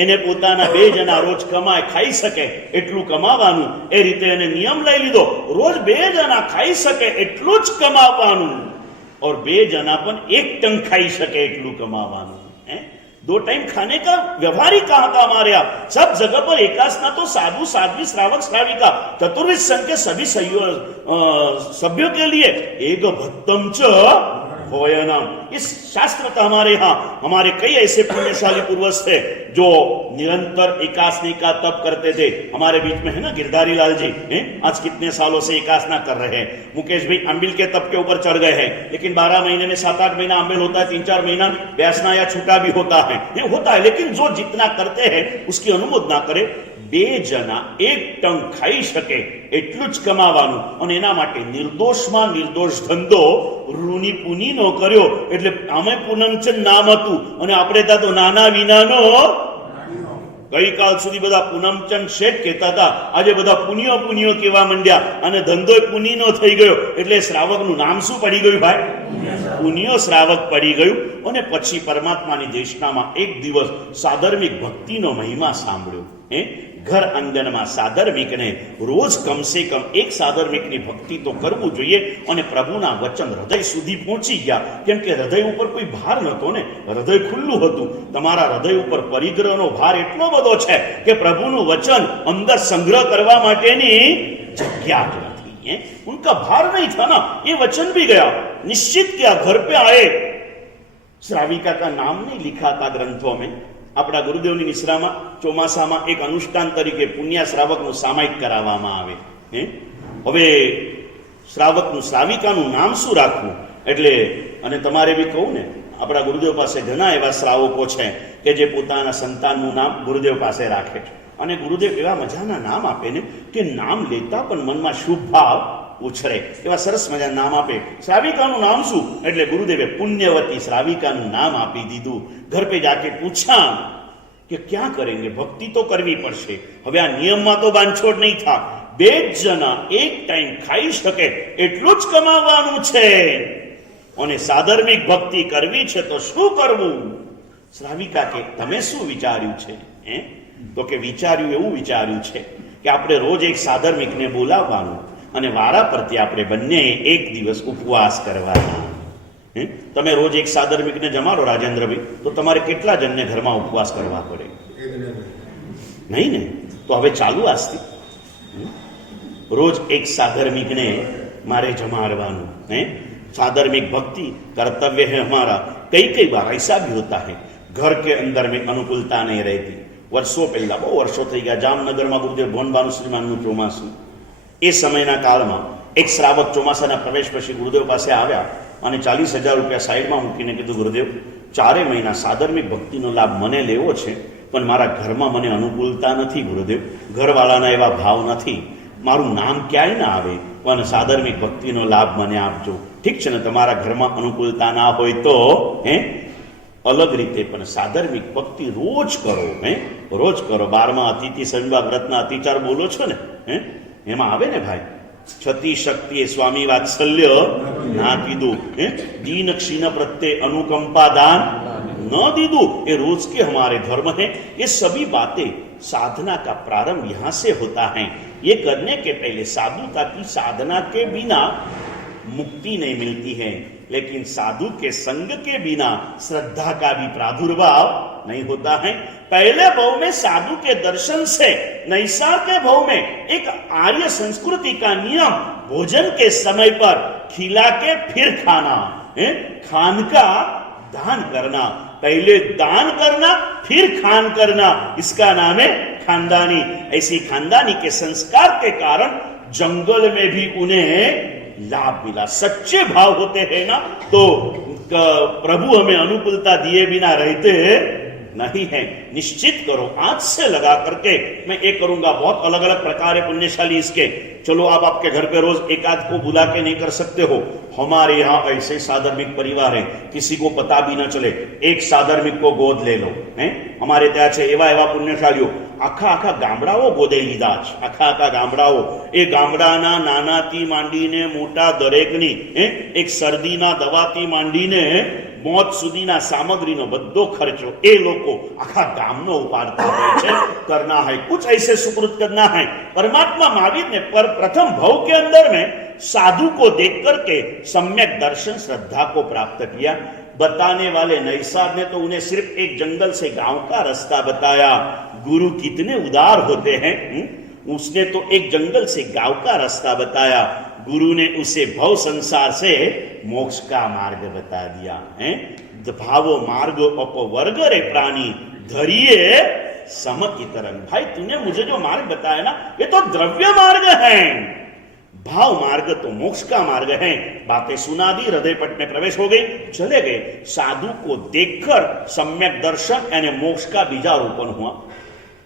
એને પોતાના 2 જણા રોજ કમાય ખાઈ શકે એટલું કમાવાનું। એ રીતે એને નિયમ લઈ લીધો, રોજ 2 જણા ખાઈ શકે એટલું જ કમાવાનું, और 2 जना पण 1 टन खाई सके એટલું કમાવાનું। 2 टाइम खाने का व्यवहारिक कहा था हमारे यहाँ। सब जगह पर एकासना तो साधु साध्वी श्रावक श्राविका चतुर्विध संघ के सभी सभ्यों के लिए एक भक्तम च होयनम। इस शास्त्र का हमारे यहाँ हमारे कई ऐसे पुण्यशाली पूर्वज थे जो निरंतर एकासनी का तप करते थे। हमारे बीच में है ना गिरधारी लाल जी, आज कितने सालों से एकासना कर रहे हैं। मुकेश भाई अम्बिल के तप के ऊपर चढ़ गए हैं, लेकिन 12 महीने में 7-8 महीना अम्बिल होता है, 3-4 महीना व्यासना या छूटा भी होता है, लेकिन जो जितना करते हैं उसकी अनुमोदना करे। 2 जना 1 टन खाई सके એટલું જ કમાવાનું, અને એના માટે નિર્દોષમાં નિર્દોષ ધંધો રૂની પૂની નો કર્યો। એટલે અમે પૂનમચંદ નામ હતું અને આપણે ત્યાં તો નાના વિનાનો। ગઈકાલ સુધી બધા પૂનમચંદ શેઠ કહેતા હતા, આજે બધા પુનિયો પુનિયો કહેવા માંડ્યા અને ધંધો પુનીનો થઈ ગયો। એટલે શ્રાવકનું નામ શું પડી ગયું ભાઈ? પુનિયો શ્રાવક પડી ગયું। અને પછી પરમાત્માની દેશનામાં એક દિવસ સાધર્મિક ભક્તિનો મહિમા સાંભળ્યો। ઘર આંગણમાં સાધર્મિકને રોજ કમસે કમ એક સાધર્મિકની ભક્તિ તો કરવું જોઈએ. અને પ્રભુના વચન હૃદય સુધી પહોંચી ગયા, કેમ કે હૃદય ઉપર કોઈ ભાર નહોતો ને, હૃદય ખુલ્લું હતું. તમારા હૃદય ઉપર પરિગ્રહનો ભાર એટલો બધો છે કે પ્રભુનું વચન અંદર સંગ્રહ કરવા માટેની जगह नहीं है, उनका भार नहीं था ना, ये वचन भी गया. निश्चित किया, घर पे आए. श्राविका का नाम नहीं लिखा था ग्रंथों में. अपना गुरुदेवની નિશ્રામાં ચોમાસામાં એક અનુષ્ઠાન તરીકે પુણ્ય શ્રાવકનું સામાયિક કરાવવામાં આવે. હવે શ્રાવકનું શ્રાવિકાનું નામ શું રાખવું, એટલે અને તમારે બી કહું ને, આપણા ગુરુદેવ પાસે ઘણા એવા શ્રાવકો છે કે જે પોતાના સંતાનનું નામ ગુરુદેવ પાસે રાખે છે. અને ગુરુદેવ એવા મજાના નામ આપે ને કે નામ લેતા પણ મનમાં શુભ ભાવ ઉછરે, એવા સરસ મજાના નામ આપે. શ્રાવિકાનું નામ શું, એટલે ગુરુદેવે પુણ્યવતી શ્રાવિકાનું નામ આપી દીધું. ઘર પે જાકે પૂછા કે ક્યાં કરેંગે, ભક્તિ તો કરવી પડશે. હવે આ નિયમમાં તો બાંધછોડ નહીં થા. 2 જણા એક ટાઈમ ખાઈ શકે એટલું જ કમાવાનું છે અને સાધર્મિક ભક્તિ કરવી છે તો શું કરવું? શ્રાવિકા કે તમે શું વિચાર્યું છે? તો કે વિચાર્યું એવું વિચાર્યું છે કે આપણે રોજ એક સાધર્મિકને બોલાવવાનું અને વારા પરથી આપણે બંને એક દિવસ ઉપવાસ કરવાના. તમે રોજ એક સાધર્મિકને જમાડો રાજેન્દ્રભાઈ, તો તમારે કેટલા જણને ઘરમાં ઉપવાસ કરવા પડે? નહીં ને? તો હવે ચાલુ આજથી રોજ એક સાધર્મિકને મારે જમાડવાનું. साधर्मिक भक्ति कर्तव्य है हमारा. कई बार ऐसा भी होता है घर के अंदर में अनुकूलता नहीं रहती. वर्षों पहला, बहु वर्षों थी गया, जामनगर में गुरुदेव भवन भानुश्रीमानનું ચોમાસું. એ સમયના કાળમાં એક શ્રાવક ચોમાસાના પ્રવેશ પછી ગુરુદેવ પાસે આવ્યા અને 40,000 રૂપિયા સાઈડમાં મૂકીને કીધું, ગુરુદેવ 4 મહિના સાધર્મિક ભક્તિનો લાભ મને લેવો છે, પણ મારા ઘરમાં મને અનુકૂળતા નથી ગુરુદેવ, ઘરવાળાના એવા ભાવ નથી, મારું નામ ક્યાંય ના આવે, પણ સાધર્મિક ભક્તિનો લાભ મને આપજો. ઠીક છે ને, તમારા ઘરમાં અનુકૂળતા ના હોય તો અલગ રીતે પણ સાધર્મિક ભક્તિ રોજ કરો. રોજ કરો. 12મા અતિથિ સંવિભાગ વ્રતના અતિચાર બોલો છો ને, એમાં આવે ને ભાઈ, છતી શક્તિ એ स्वामी वात्सल्य ना दीदू, दीन क्षीण प्रत्यय अनुकंपा दान न दीदू, ये रोज के हमारे धर्म है. ये सभी बातें साधना का प्रारंभ यहां से होता है. ये करने के पहले साधुता की साधना के बिना मुक्ति नहीं मिलती है, लेकिन साधु के संग के बिना श्रद्धा का भी प्रादुर्भाव नहीं होता है. पहले भाव में साधु के दर्शन से नैसार के भाव में एक आर्य संस्कृति का नियम, भोजन के समय पर खिला के फिर खाना, खान का दान करना, पहले दान करना फिर खान करना, इसका नाम है खानदानी. ऐसी खानदानी के संस्कार के कारण जंगल में भी उन्हें लाभ मिला. सच्चे भाव होते हैं ना, तो प्रभु हमें अनुकूलता दिए बिना रहते नहीं है. निश्चित करो, आज से लगा करके मैं ये करूंगा. बहुत अलग अलग प्रकार है पुण्यशाली इसके. चलो आप आपके घर पे रोज एक आध को बुला के नहीं कर सकते हो. हमारे यहाँ ऐसे साधर्मिक परिवार है, किसी को पता भी न चले, एक साधर्मिक को गोद ले लो. हमारे ત્યાં છે એવા એવા પુણ્યશાળીઓ, આખા આખા ગામડાઓ ગોદે લીધા છે. આખા આખા ગામડાઓ, એ ગામડાના નાનાથી માંડીને મોટા દરેકની એક શરદીના દવાથી માંડીને મોત સુધીના સામગ્રીનો બધો ખર્ચો એ લોકો આખા ગામનો ઉપાડતા હોય છે. करना है कुछ ऐसे सुकृत करना है. परमात्मा महावीर ने पर प्रथम भाव के अंदर में साधु को देख करके सम्यक दर्शन श्रद्धा को प्राप्त किया. बताने वाले नैसार ने तो उन्हें सिर्फ एक जंगल से गांव का रास्ता बताया. गुरु कितने उदार होते हैं. उसने तो एक जंगल से गांव का रास्ता बताया, गुरु ने उसे भव संसार से मोक्ष का मार्ग बता दिया. भावो मार्ग अपवर्ग रे प्राणी धरिए सम की तरंग. भाई तूने मुझे जो मार्ग बताया ना, ये तो द्रव्य मार्ग है, भाव मार्ग तो मोक्ष का मार्ग है. बातें सुना दी, हृदय पट में प्रवेश हो गई, चले गए. साधु को देखकर सम्यक दर्शन यानी मोक्ष का बीजारोपण हुआ.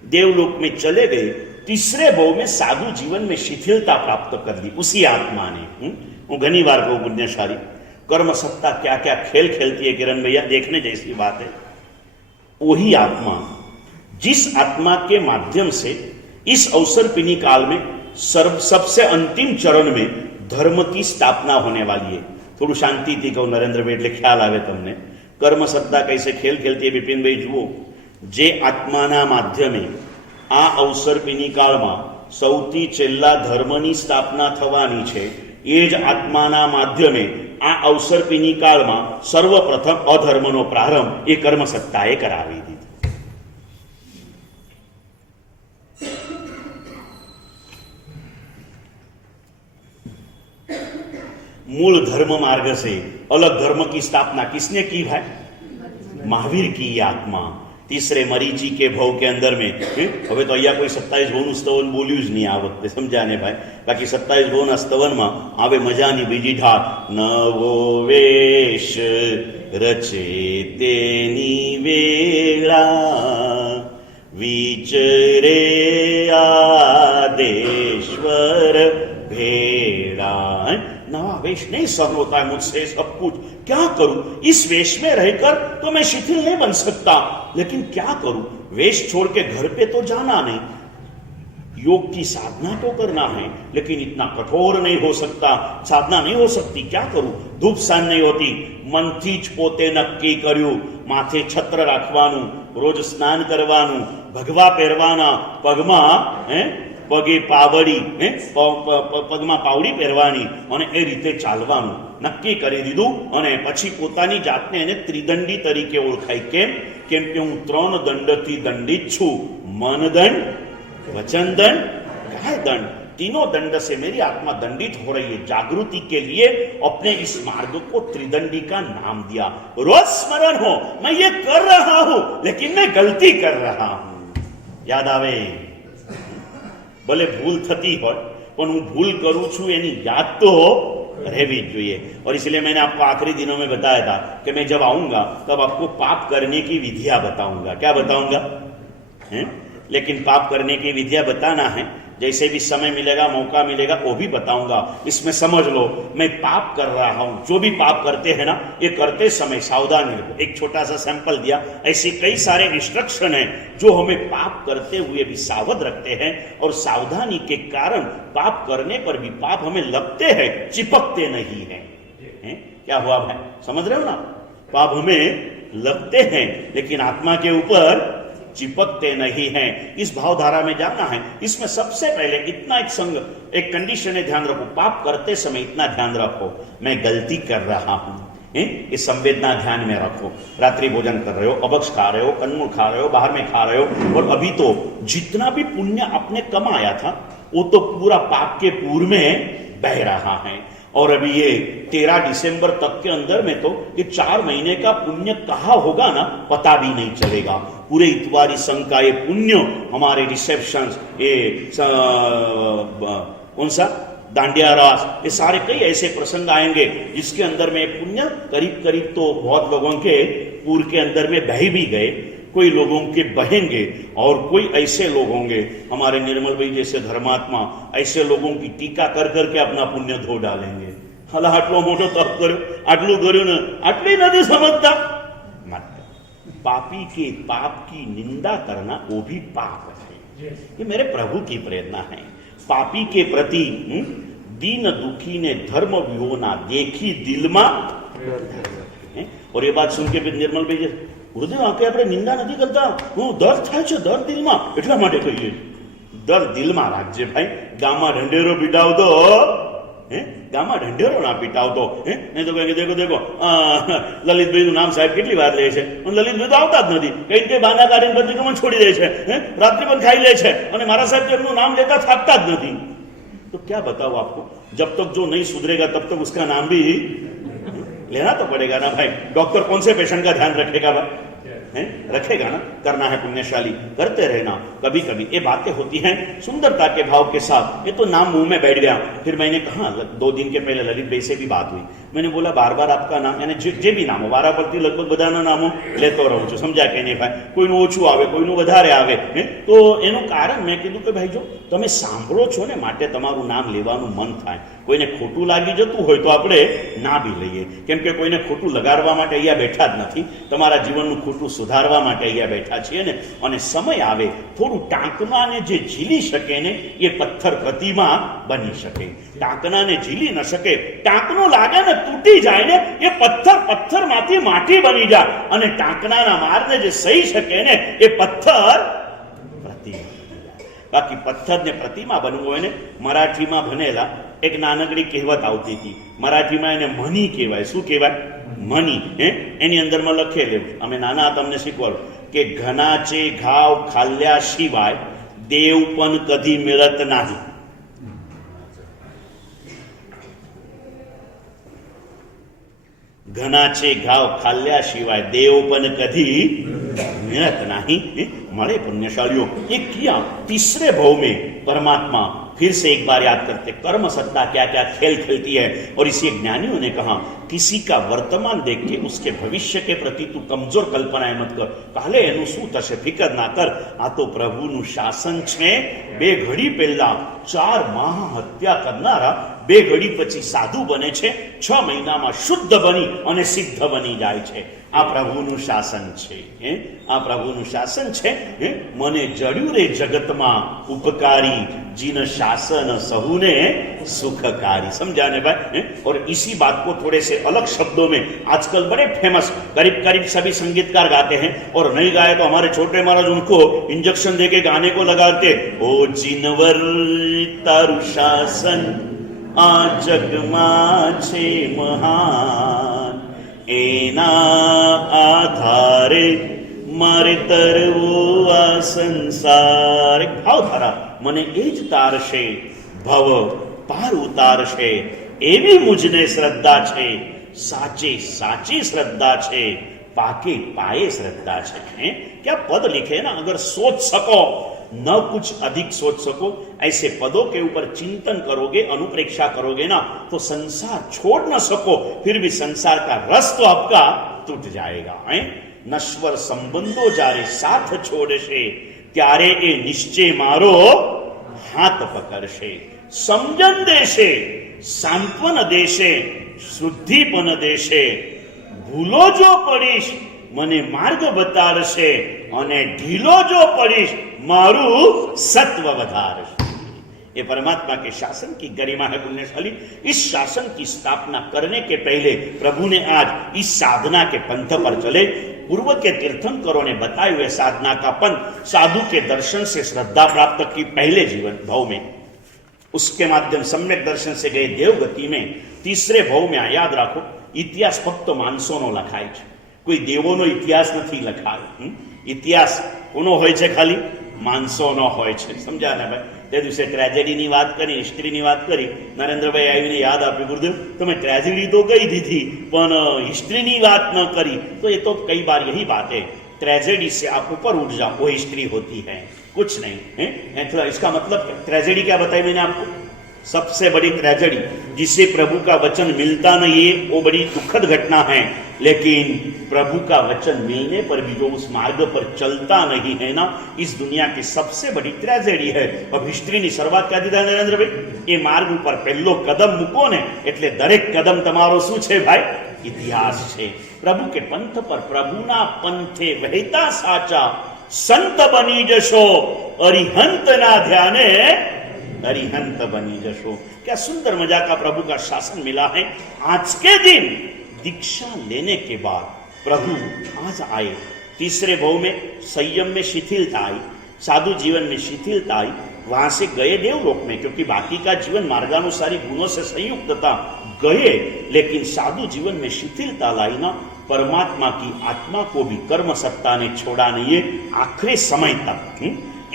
देवलोक में चले गए. तीसरे भाव में साधु जीवन में शिथिलता प्राप्त कर ली उसी आत्मा ने. वो घनी बार को पुण्यशाली कर्म सत्ता क्या क्या खेल खेलती है किरण भैया, देखने जैसी बात है. वही आत्मा, जिस आत्मा के माध्यम से इस अवसरपिनी काल में सबसे अंतिम चरण में धर्म की स्थापना होने वाली है. थोड़ू शांति थी कहूं नरेंद्र भाई, એટલે ખ્યાલ આવે તમને. કર્મ સત્તા कैसे खेल खेलती है विपिन भाई जुओ. जे आत्माना माध्यमे આ અવસર્પિણી કાળમાં સૌથી છેલ્લા ધર્મની સ્થાપના થવાની છે. એ જ આત્માના માધ્યમે આ અવસર્પિણી કાળમાં સર્વપ્રથમ અધર્મનો પ્રારંભ એ કર્મસત્તાએ કરાવી દીધો. मूल धर्म मार्ग से अलग धर्म की स्थापना किसने की भाई? महावीर की आत्मा. तीसरे मरीची के भाव के अंदर में હવે તો અહીંયા કોઈ 27 ભાવનું સ્તવન બોલ્યું જ નહીં આ વખતે, સમજ્યા ને ભાઈ? બાકી 27 ભાવના સ્તવનમાં આવે મજાની બીજી ઢાળ. નવો વેશ રચે તેની વેળા વિચરે आदेश्वर भेड़ा. नवा वेश नहीं सहन होता है मुझसे सब कुछ, क्या करूं? इस वेश में रहकर तो मैं शिथिल नहीं बन सकता, लेकिन क्या करूं? वेश छोड़ के घर पे तो जाना नहीं, योग की साधना तो करना है, लेकिन इतना कठोर नहीं हो सकता, साधना नहीं हो सकती, क्या करूं? धूप सान नहीं होती. मनथी ज पोते नक्की कर्યું, माथे छत्र राखवानुं, रोज स्नान करवानुं, भगवा પહેરવાના, પગમાં પગે પાવડી, પગમાં પાવડી પહેરવાની અને એ રીતે ચાલવાનું નક્કી કરી દીધું. અને પછી પોતાની જાતને એને ત્રિદંડી તરીકે ઓળખાય. કેમ? કેમ કે હું 3 દંડથી દંડિત છું. मन दंड, वचन दंड, काय दंड, तीनों दंड से मेरी आत्मा दंडित हो रही है. जागृति के लिए अपने इस मार्ग को त्रिदंडी का नाम दिया. रोज स्मरण हो, मैं ये कर रहा हूं लेकिन मैं गलती कर रहा हूं. याद आवे? भले भूल थती हो पण हूं भूल करूं छू एनी याद तो रहवी જોઈએ. और इसलिए मैंने आपको आखिरी दिनों में बताया था कि मैं जब आऊंगा तब आपको पाप करने की विधियां बताऊंगा. क्या बताऊंगा? लेकिन पाप करने की विधियां बताना है, जैसे भी समय मिलेगा, मौका मिलेगा, वो भी बताऊंगा. इसमें समझ लो मैं पाप कर रहा हूं. जो भी पाप करते हैं ना, ये करते समय सावधानी रखो. एक छोटा सा सैंपल दिया. ऐसी कई सारे इंस्ट्रक्शन हैं जो हमें पाप करते हुए भी सावध रखते हैं, और सावधानी के कारण पाप करने पर भी पाप हमें लगते हैं, चिपकते नहीं हैं. क्या हुआ भाई? समझ रहे हो ना? पाप हमें लगते हैं लेकिन आत्मा के ऊपर चिपकते नहीं हैं. इस भावधारा में जाना है. इसमें सबसे पहले इतना एक कंडीशन है, ध्यान रखो. पाप करते समय इतना ध्यान रखो, मैं गलती कर रहा हूं. ये संवेदना ध्यान में रखो. रात्रि भोजन कर रहे हो, अभक्ष खा रहे हो, कंदमूल खा रहे हो, बाहर में खा रहे हो, और अभी तो जितना भी पुण्य आपने कमाया था वो तो पूरा पाप के पूर में बह रहा है. और अभी ये 13 दिसंबर तक के अंदर में तो ये 4 महीने का पुण्य कहाँ होगा ना, पता भी नहीं चलेगा. पूरे इतवारी संघ का ये पुण्य, हमारे रिसेप्शन, ये कौन सा दांडिया रास, ये सारे कई ऐसे प्रसंग आएंगे जिसके अंदर में पुण्य करीब करीब तो बहुत लोगों के पूर के अंदर में बह भी गए, कोई लोगों के बहेंगे, और कोई ऐसे लोग होंगे, हमारे निर्मल भाई जैसे धर्मात्मा, ऐसे लोगों की टीका कर करके अपना पुण्य धो डालेंगे. हला आटलो मोटो तप कर्यो, आटलू कर्यो ने आटली नहीं समझता. पापी के पाप की निंदा करना वो भी पाप है. ये मेरे प्रभु की प्रेरणा है. पापी के प्रति दीन दुखी ने धर्म विहोना देखी दिल में. और ये बात सुन के निर्मल भाई गुरुदेव आके આપણે નિંદા નથી કરતા, હું દર્દ થાય છે, દર્દ દિલમાં, એટલા માટે કહીએ. દર્દ દિલમાં રાખજે ભાઈ. ગામમાં ઢંઢેરો પીટાવતો, ગામમાં ઢંઢેરો ના પીટાવતો. નહીં તો કઈ દેખો દેખો લલિતભાઈનું નામ સાહેબ કેટલી વાર લે છે, અને લલિતભાઈ તો આવતા જ નથી. કઈ કઈ બહાના કાઢીને પત્રિકામાં છોડી દે છે, રાત્રિ પણ ખાઈ લે છે, અને મારા સાહેબ એમનું નામ લેતા થાકતા જ નથી. तो क्या बताओ आपको, जब तक जो नहीं सुधरेगा तब तक उसका नाम भी लेना तो पड़ेगा ना भाई. डॉक्टर कौन से पेशेंट का ध्यान रखेगा भाई? रखेगा ना. करना है पुण्यशाली, करते रहना. कभी कभी ये बातें होती हैं सुंदरता के भाव के साथ. ये तो नाम मुंह में बैठ गया. फिर मैंने कहा 2 दिन के पहले ललित भाई से भी बात हुई. मैंने बोला बार बार आपका नाम, यानी जे भी नाम हो, वारा परती लगभग बधाना नामो लेतो रहूं છું. समझा के नहीं भाई? कोईનું ઓછું આવે, કોઈનું વધારે આવે. તો એનું કારણ મેં કીધું કે ભાઈ જો તમે સાંભળો છો ને, માટે તમારું નામ લેવાનું મન થાય. કોઈને ખોટું લાગી જતું હોય તો આપણે ના બી લઈએ, કેમ કે કોઈને ખોટું લગાડવા માટે અહીંયા બેઠા જ નથી. તમારા જીવનનું ખોટું સુધારવા માટે અહીંયા બેઠા છીએ ને. અને સમય આવે થોડું ટાંકનાને જે ઝીલી શકે ને, એ પથ્થર પ્રતિમા બની શકે. ટાંકનાને ઝીલી ન શકે, ટાંકનું લાગે ને તૂટી જાય ને, એ પથ્થરમાંથી માટી બની જાય. અને ટાંકનાના મારને જે સહી શકે ને, એ પથ્થર પ્રતિમા. બાકી પથ્થરને પ્રતિમા બનવું હોય ને, મરાઠીમાં ભણેલા એક નાનકડી કહેવત આવતી હતી. મરાઠીમાં એને મની કહેવાય. શું કહેવાય? મની. એની અંદરમાં લખેલું, અમે નાના તમને શીખવાડું કે ઘનાચે ઘાવ ખાલ્યા સિવાય દેવ પણ કદી મિળત નહીં. ઘનાચે ઘાવ ખાલ્યા સિવાય દેવ પણ કદી मिलत नहीं. मरे पुण्यशालियों, ये किया तीसरे भाव में परमात्मा फिर से एक बार याद करते कर्म सत्ता क्या क्या खेल खेलती है. और इसी ज्ञानियों ने कहा किसी का वर्तमान देख के उसके भविष्य के प्रति तू कमजोर कल्पना मत कर. काले एनु शू थशे फिकर ना कर. आ तो प्रभुनु शासन छे. बे घड़ी पहला 4 माह हत्या करनारा 2 घड़ी पछी साधु बने छे. 6 महीनामां शुद्ध बनी अने सिद्ध बनी जाय छे. आ प्रभुनु शासन छे. आ प्रभुनु शासन छे. मने जड्यु रे जगतमां उपकारी जिन शासन सहुने सुखकारी. समझा ने भाई? और इसी बात को थोड़े से अलग शब्दों में आजकल बड़े फेमस करीब करीब सभी संगीतकार गाते हैं. और नहीं गाए तो हमारे छोटे महाराज उनको इंजेक्शन देके गाने को लगाते. ओ जिनवर तारु शासन आ जगमा छे महान, एना आधारे मारे तरवो आ संसार. भाव धारा મને એ જ તારશે, ભવ પાર ઉતારશે એવી મુજને શ્રદ્ધા છે. સાચે સાચી શ્રદ્ધા છે, पाके पाए श्रद्धा है. क्या पद लिखे ना, अगर सोच सको न कुछ अधिक सोच सको, ऐसे पदों के ऊपर चिंतन करोगे, अनुप्रेक्षा करोगे ना, तो संसार छोड़ न सको, फिर भी संसार का रस तो आपका टूट जाएगा. नश्वर संबंधो जारे साथ छोड़शे त्यारे ए निश्चय मारो हाथ पकड़शे. समजन देशे, सांत्वन देशे, शुद्धिपन देशे. भूलो जो पड़ीश मने मार्ग बताड़शे, अने ढीलो जो पड़ीश मारू सत्व वधारशे. ये परमात्मा के शासन की गरिमा है पुण्यशाली. इस शासन की स्थापना करने के पहले प्रभु ने आज इस साधना के पंथ पर चले. पूर्व के तीर्थंकरों ने बताए हुए साधना का पंथ, साधु के दर्शन से श्रद्धा प्राप्त की पहले जीवन भाव में, उसके माध्यम सम्यक दर्शन से गए देवगति में, तीसरे भाव में. याद राखो, इतिहास फक्त मानसोनो लखाय छे, कोई देवोनो इतिहास नहीं लखायो. इतिहास कोनो होय छे? खाली मानसोनो होय छे. समझा ने भाई? તે દિવસે ટ્રેજેડીની વાત કરી, હિસ્ટ્રીની વાત કરી. નરેન્દ્રભાઈ આવીને યાદ આપ્યું, ગુરુદેવ તમે ટ્રેજેડી તો કહી દીધી પણ हिस्ट्री बात न करी. तो ये तो कई बार यही बात है, ट्रेजेडी से आप ऊपर उठ जाओ, वो हिस्ट्री होती है, कुछ नहीं है. तो इसका मतलब ट्रेजेडी क्या बताई मैंने आपको? सबसे बड़ी ट्रेजेडी जिसे प्रभु का वचन मिलता नहीं है, वो बड़ी दुखद घटना है. लेकिन प्रभु का वचन मिलने पर भी जो उस मार्ग पर चलता नहीं है ना, इस दुनिया की सबसे बड़ी ट्रेजेडी है. अब हिस्ट्री ની શરૂઆત ક્યાંથી થાય નરેન્દ્રભાઈ? એ માર્ગ ઉપર પહેલો કદમ મૂકો ને એટલે દરેક કદમ તમારો શું છે ભાઈ? ઇતિહાસ છે. પ્રભુ કે પંથ પર, પ્રભુના પંથે વહેતા સાચા સંત બની જશો, અરિહંતના ધ્યાને अरिहंत बनी जशो. क्या सुंदर मजा का प्रभु का शासन मिला है. आज के दिन दीक्षा लेने के बाद प्रभु आज आए. तीसरे भाव में संयम में शिथिलता आई, साधु जीवन में शिथिलता आई. वहां से गए देवलोक में, क्योंकि बाकी का जीवन मार्गानुसारी गुणों से संयुक्त था, गए. लेकिन साधु जीवन में शिथिलता लाई ना, परमात्मा की आत्मा को भी कर्म सत्ता ने छोड़ा नहीं है. आखिरी समय तक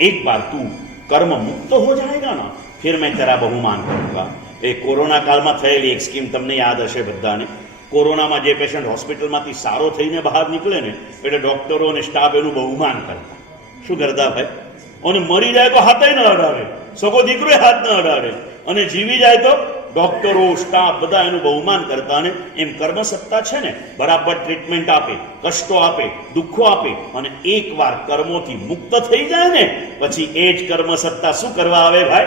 एक बार तू कर्म मुक्त हो जाएगा ना, फिर मैं तेरा बहुमान करूंगा. ए कोरोना काल में थयेली एक स्कीम तमने याद हशे बधाने. कोरोना में जे पेशेंट होस्पिटल में सारो थईने बहार निकले ने एटले डॉक्टरो ने स्टाफ एनु बहुमान करता. शुं करता भाई? અને મરી જાય તો હાથે ન અડાડે, સગો દીકરો હાથ ન અડાડે, અને જીવી જાય તો ડોક્ટરો સ્ટાફ બધા એનું બહુમાન કરતા. ને એમ કર્મ સત્તા છે ને, બરાબર ટ્રીટમેન્ટ આપે, કષ્ટો આપે, દુઃખો આપે, અને એકવાર કર્મોથી મુક્ત થઈ જાય ને પછી એ જ કર્મ સત્તા શું કરવા આવે ભાઈ?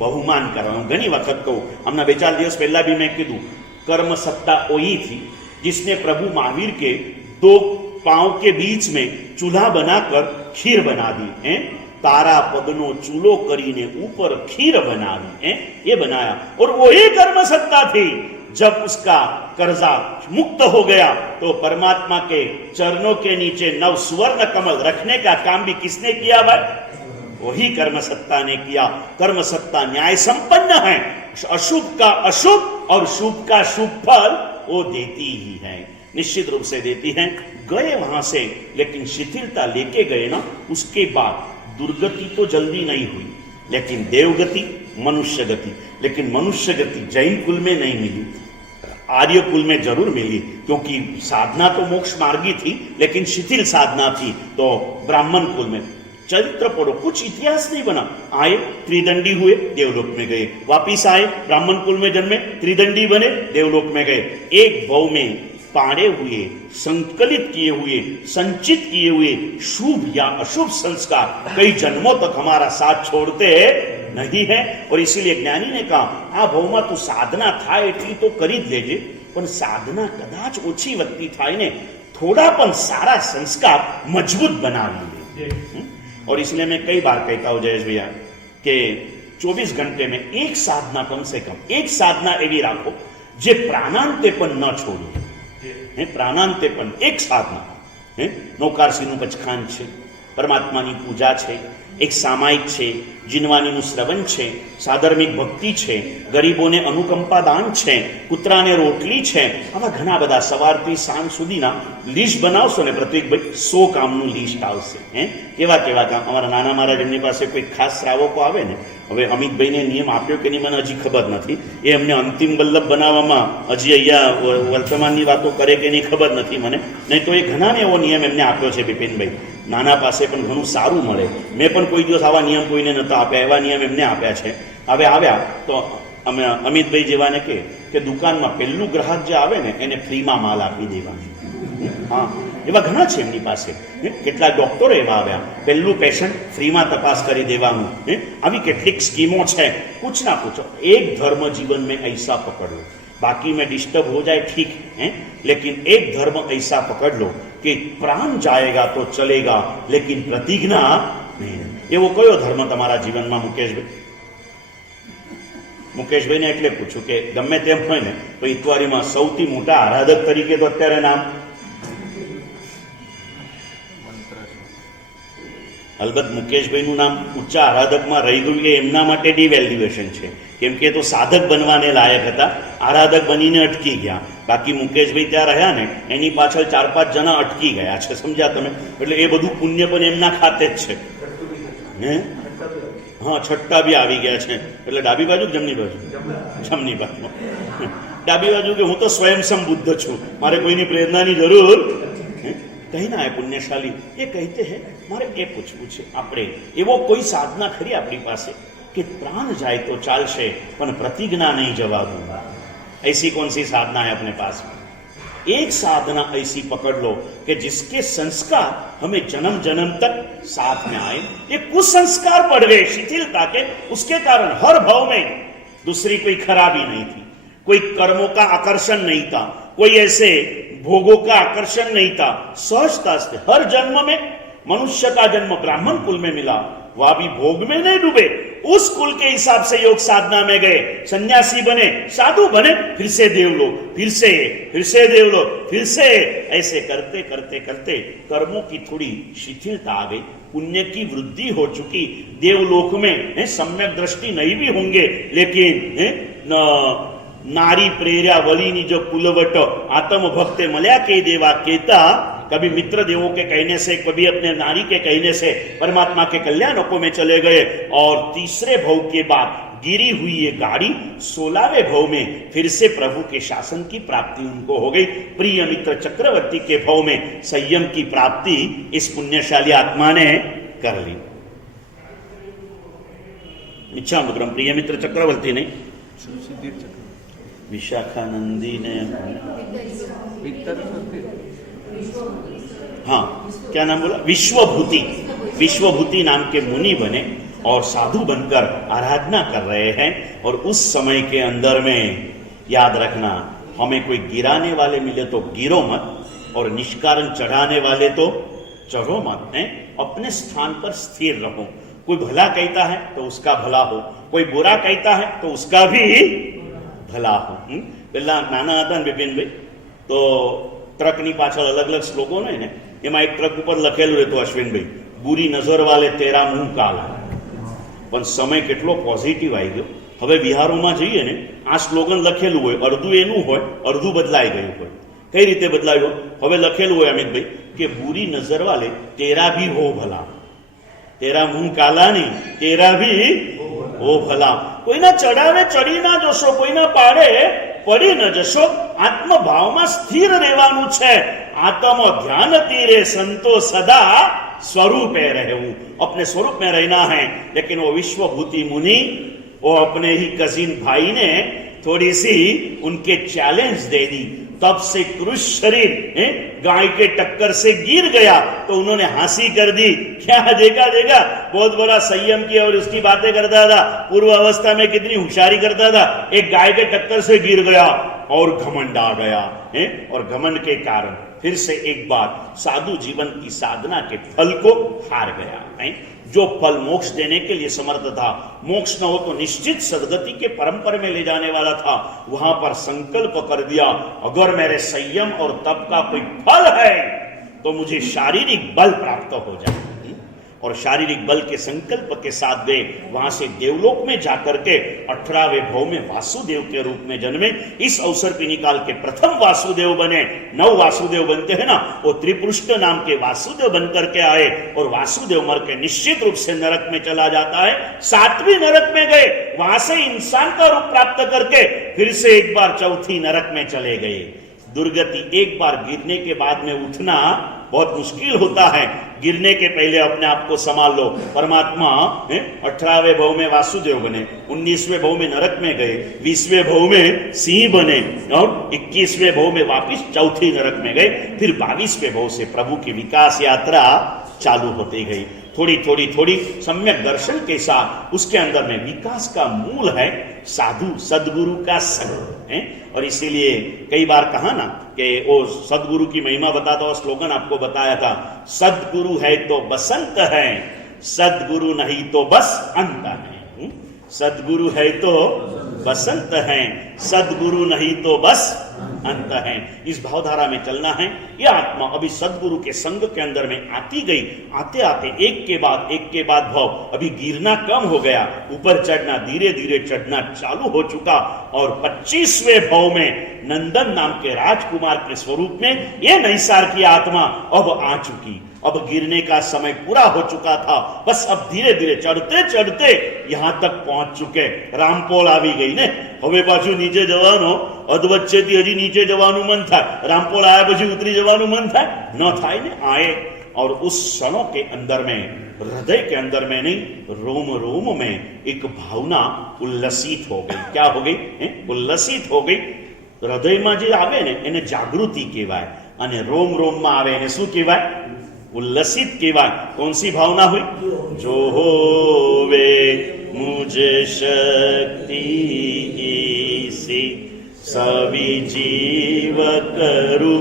બહુમાન કરવા. હું ઘણી વખત કહું, હમણાં 2-4 દિવસ પહેલા બી મેં કીધું, કર્મ सत्ता वही थी जिसने प्रभु महावीर के 2 पांव के बीच में चूल्हा बनाकर खीर बना दी है. तारा पदनो चूल्हो करीने ऊपर खीर बनावी है, ये बनाया. और वही कर्म सत्ता थी. जब उसका कर्जा मुक्त हो गया तो परमात्मा के चरणों के नीचे 9 सुवर्ण कमल रखने का काम भी किसने किया भाई? वही कर्म सत्ता ने किया। कर्म सत्ता न्याय संपन्न है, अशुभ का अशुभ और शुभ का शुभ फल वो देती ही है, निश्चित रूप से देती है। गए वहां से, लेकिन शिथिलता लेके गए ना, उसके बाद दुर्गति तो जल्दी नहीं हुई, लेकिन देवगति, मनुष्य गति। लेकिन मनुष्य गति जैन कुल में नहीं मिली, आर्य कुल में जरूर मिली, क्योंकि साधना तो मोक्ष मार्गी थी, लेकिन शिथिल साधना थी। तो ब्राह्मण कुल में चरित्र पढ़ो, कुछ इतिहास नहीं बना। आए त्रिदंडी हुए, देवलोक में गए, वापिस आए ब्राह्मण कुल में जन्मे, त्रिदंडी बने, देवलोक में गए। एक भव में पाड़े हुए, संकलित किए हुए, संचित किए हुए शुभ या अशुभ संस्कार कई जन्मों तक हमारा साथ छोड़ते नहीं है। और इसीलिए ज्ञानी ने कहा, आ भवમાં તું સાધના થાય એટલી તો કરી જ લેજે, પણ સાધના કદાચ ઓછી વધતી થાય ને, થોડા પણ સારા સંસ્કાર મજબૂત બનાવી લે। और इसलिए मैं कई बार कहता हूं जयेश भैया कि 24 घंटे में एक साधना, कम से कम एक साधना एवी राखो जे प्राणांते पण न छोड़ो। प्राणांते पण एक साधना, नौकारसीનું પચખાન છે, પરમાત્માની પૂજા છે, એક સામાયિક છે, જીનવાણીનું શ્રવણ છે, સાધર્મિક ભક્તિ છે, ગરીબોને અનુકંપા દાન છે, કૂતરાને રોટલી છે, આવા ઘણા બધા સવારથી સાંજ સુધીના લિસ્ટ બનાવશો ને પ્રત્યેકભાઈ 100 કામનું લિસ્ટ આવશે। કેવા કેવા કામ? અમારા નાના મહારાજ એમની પાસે કોઈ ખાસ શ્રાવકો આવે ને, હવે અમિતભાઈને નિયમ આપ્યો કે નહીં મને હજી ખબર નથી, એ એમને અંતિમ વલ્લભ બનાવવામાં હજી અહીંયા વર્તમાનની વાતો કરે કે નહીં ખબર નથી મને, નહીં તો એ ઘણાને એવો નિયમ એમને આપ્યો છે બિપિનભાઈ, નાના પાસે પણ ઘણું સારું મળે। મેં પણ કોઈ દિવસ આવા નિયમ કોઈને નહોતા આપ્યા, એવા નિયમ એમને આપ્યા છે। હવે આવ્યા તો અમે અમિતભાઈ જેવાને કે દુકાનમાં પહેલું ગ્રાહક જે આવે ને એને ફ્રીમાં માલ આપી દેવાનો। હા, એવા ઘણા છે એમની પાસે। કેટલાક ડોક્ટરો એવા આવ્યા, પહેલું પેશન્ટ ફ્રીમાં તપાસ કરી દેવાનું। આવી કેટલીક સ્કીમો છે। कुछ ना कुछ एक धर्म जीवन में ऐसा पकड़ लो, बाकी में डिस्टर्ब हो जाए ठीक है, लेकिन एक धर्म ऐसा पकड़ लो कि प्राण जाएगा तो चलेगा, लेकिन प्रतिज्ञा नहीं। एवो कयो धर्म તમારા જીવનમાં મુકેશભાઈ? મુકેશભાઈને એટલે પૂછું કે ગમે તેમ હોય ને તો ઇતવારીમાં સૌથી મોટા આરાધક તરીકે તો અત્યારે નામ અલબત્ત મુકેશભાઈનું નામ ઊંચા આરાધકમાં રહી ગયું એ એમના માટે ડિવેલ્યુએશન છે, કેમ કે તો સાધક બનવાને લાયક હતા, આરાધક બનીને અટકી ગયા। બાકી મુકેશભાઈ ત્યાં રહ્યા ને એની પાછળ 4-5 જણા અટકી ગયા છે, સમજ્યા તમે? એટલે એ બધું પુણ્ય પણ એમના ખાતે જ છે। હા, છઠ્ઠા બી આવી ગયા છે। એટલે ડાબી બાજુ કે જમણી બાજુ? જમણી બાજુ। ડાબી બાજુ કે હું તો સ્વયં સંબુદ્ધ છું, મારે કોઈની પ્રેરણાની જરૂર કહીના है पुण्यशाली। ये कहते हैं मारे ए पूछવું છે આપણે એવો કોઈ સાધના ખરી આપણી પાસે कि प्राण जाए तो चालशे पण प्रतिज्ञा नहीं जवा दूंगा? ऐसी कौन सी साधना है अपने पास में? एक साधना ऐसी पकड़ लो कि जिसके संस्कार हमें जन्म जन्म तक साथ में आए। ये कुसंस्कार पड़ गए शिथिलता के, उसके कारण हर भाव में दूसरी कोई खराबी नहीं थी, कोई कर्मों का आकर्षण नहीं था, कोई ऐसे भोगों का आकर्षण नहीं था। सहजता से हर जन्म में मनुष्य का जन्म ब्राह्मण कुल में मिला, वह भी भोग में नहीं डूबे, उस कुल के हिसाब से योग साधना में गए, सन्यासी बने, साधु बने, फिर से देवलोक, फिर से देवलोक, फिर से ऐसे करते करते करते कर्मों की थोड़ी शिथिलता आ गई, पुण्य की वृद्धि हो चुकी। देवलोक में सम्यक दृष्टि नहीं भी होंगे, लेकिन नारी प्रेर्या वलीनी जो कुलवट आत्म भक्ते मल्या के देवा केता, कभी मित्र देवों के कहने से, कभी अपने नारी के कहने से परमात्मा के कल्याणकों में चले गए। और तीसरे भव के बाद गिरी हुई ये गाड़ी 16वें भव में फिर से प्रभु के शासन की प्राप्ति उनको हो गई। प्रिय मित्र चक्रवर्ती के भव में संयम की प्राप्ति इस पुण्यशाली आत्मा ने कर ली। इच्छा मुद्रम प्रिय मित्र चक्रवर्ती ने विशाखानंदी ने, हाँ क्या नाम बोला? विश्वभूति। विश्वभूति नाम के मुनि बने और साधु बनकर आराधना कर रहे हैं। और उस समय के अंदर में याद रखना, हमें कोई गिराने वाले मिले तो गिरो मत, और निष्कारण चढ़ाने वाले तो चढ़ो मत। हैं, अपने स्थान पर स्थिर रहो। कोई भला कहता है तो उसका भला हो, कोई बुरा कहता है तो उसका भी ભલા હો। પેલા નાના હતા ને બિપિનભાઈ, તો ટ્રકની પાછળ અલગ અલગ શ્લોકો હોય ને, એમાં એક ટ્રક ઉપર લખેલું રહેતું અશ્વિનભાઈ, બુરી નજર વાલે તેરા મુંહ કાલા। પણ સમય કેટલો પોઝિટિવ આવી ગયો. હવે વિહારોમાં જઈએ ને, આ સ્લોગન લખેલું હોય, અડધું એનું હોય, અડધું બદલાઈ ગયું હોય. કઈ રીતે બદલાયું? હવે લખેલું હોય અમિતભાઈ કે બુરી નજર વાલે તેરા ભી હો ભલા, તેરા મુંહ કાલા નહીં, તેરા ભી હો ભલા. કોઈના ચડાવે ચડી ના જશો, કોઈના પાડે પડી ન જશો. આત્મભાવમાં સ્થિર રહેવાનું છે. आत्म ध्यान तीरे संतो सदा स्वरूप रहूं, अपने स्वरूप में रहना है. लेकिन वो विश्वभूति मुनि वो अपने ही कजिन भाई ने थोड़ी सी उनके चैलेंज दे दी. तब से क्रुश शरीर गाय के टक्कर से गिर गया तो उन्होंने हंसी कर दी. क्या देखा देखा, बहुत बड़ा संयम किया और उसकी बातें करता था. पूर्व अवस्था में कितनी होशियारी करता था. एक गाय के टक्कर से गिर गया और घमंड आ गया है. और घमंड के कारण फिर से एक बार साधु जीवन की साधना के फल को हार गया है. जो फल मोक्ष देने के लिए समर्थ था, मोक्ष न हो तो निश्चित सदगति के परंपरा में ले जाने वाला था, वहां पर संकल्प कर दिया अगर मेरे संयम और तप का कोई फल है तो मुझे शारीरिक बल प्राप्त हो जाए. और शारीरिक बल के संकल्प के साथ वे वहां से देवलोक में जाकर के 18वें भव में वासुदेव के रूप में जन्मे. इस अवसर पे निकाल के प्रथम वासुदेव बने. 9 वासुदेव बनते हैं ना, वो त्रिपुष्ट नाम के वासुदेव बनकर के आए और वासुदेव मर के निश्चित रूप से नरक में चला जाता है. 7वीं नरक में गए, वहां से इंसान का रूप प्राप्त करके फिर से एक बार 4थी नरक में चले गए. दुर्गति, एक बार गिरने के बाद में उठना बहुत मुश्किल होता है. गिरने के पहले अपने आप को संभाल लो. परमात्मा 18वें भव में वासुदेव बने, 19वें भव में नरक में गए, 20वें भव में सिंह बने और 21वें भव में वापिस 4थी नरक में गए. फिर 22वें भव से प्रभु की विकास यात्रा चालू होती गई. थोड़ी थोड़ी थोड़ी सम्यक दर्शन के साथ उसके अंदर में विकास का मूल है साधु सदगुरु का संग है. और इसीलिए कई बार कहा ना कि वो सदगुरु की महिमा बताता हुआ स्लोगन आपको बताया था, सदगुरु है तो बसंत है, सदगुरु नहीं तो बस अंत है. सदगुरु है तो बसंत है, सदगुरु नहीं तो बस अंत है. इस भावधारा में चलना है. यह आत्मा अभी सदगुरु के संग के अंदर में आती गई. आते आते एक के बाद भाव, अभी गिरना कम हो गया, ऊपर चढ़ना धीरे धीरे चढ़ना चालू हो चुका. और 25वें भाव में नंदन नाम के राजकुमार के स्वरूप में यह नैसार की आत्मा अब आ चुकी. अब गिरने का समय पूरा हो चुका था. बस अब धीरे धीरे चढ़ते चढ़ते यहां तक पहुंच चुके. रामपोल આવી ગઈ ને, હવે પાછું નીચે જવાનો અધવચ્ચેથી હજી નીચે જવાનું મન થાય. રામपोल આયા પછી ઉતરી જવાનું મન થાય ન થાય ને. આए और उस क्षणों के अंदर में, हृदय के अंदर में नहीं, रोम रोम में एक भावना उल्लसित हो गई. क्या हो गई? उल्लसित हो गई. हृदयમાં જે આવે ને એને જાગૃતિ કહેવાય અને રોમ રોમમાં આવે એને શું કહેવાય? उल्लसित केवाय. कौन सी भावना हुई? जो होवे मुझे शक्ति सी, सभी जीव करु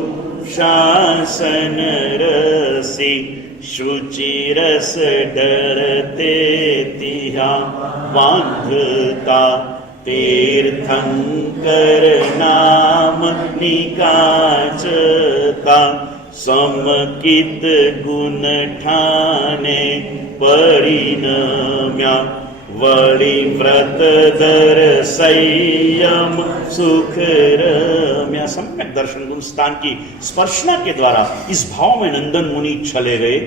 शासन रसी, शुचि रस डरते तिहा बांधता, तीर्थंकर नाम निकाचता, समकित गुण ठाने परिणम्या, वळी व्रत धर संयम सुख रम्या. सम्यक दर्शन गुण स्थान की स्पर्शना के द्वारा इस भाव में नंदन मुनि चले गए.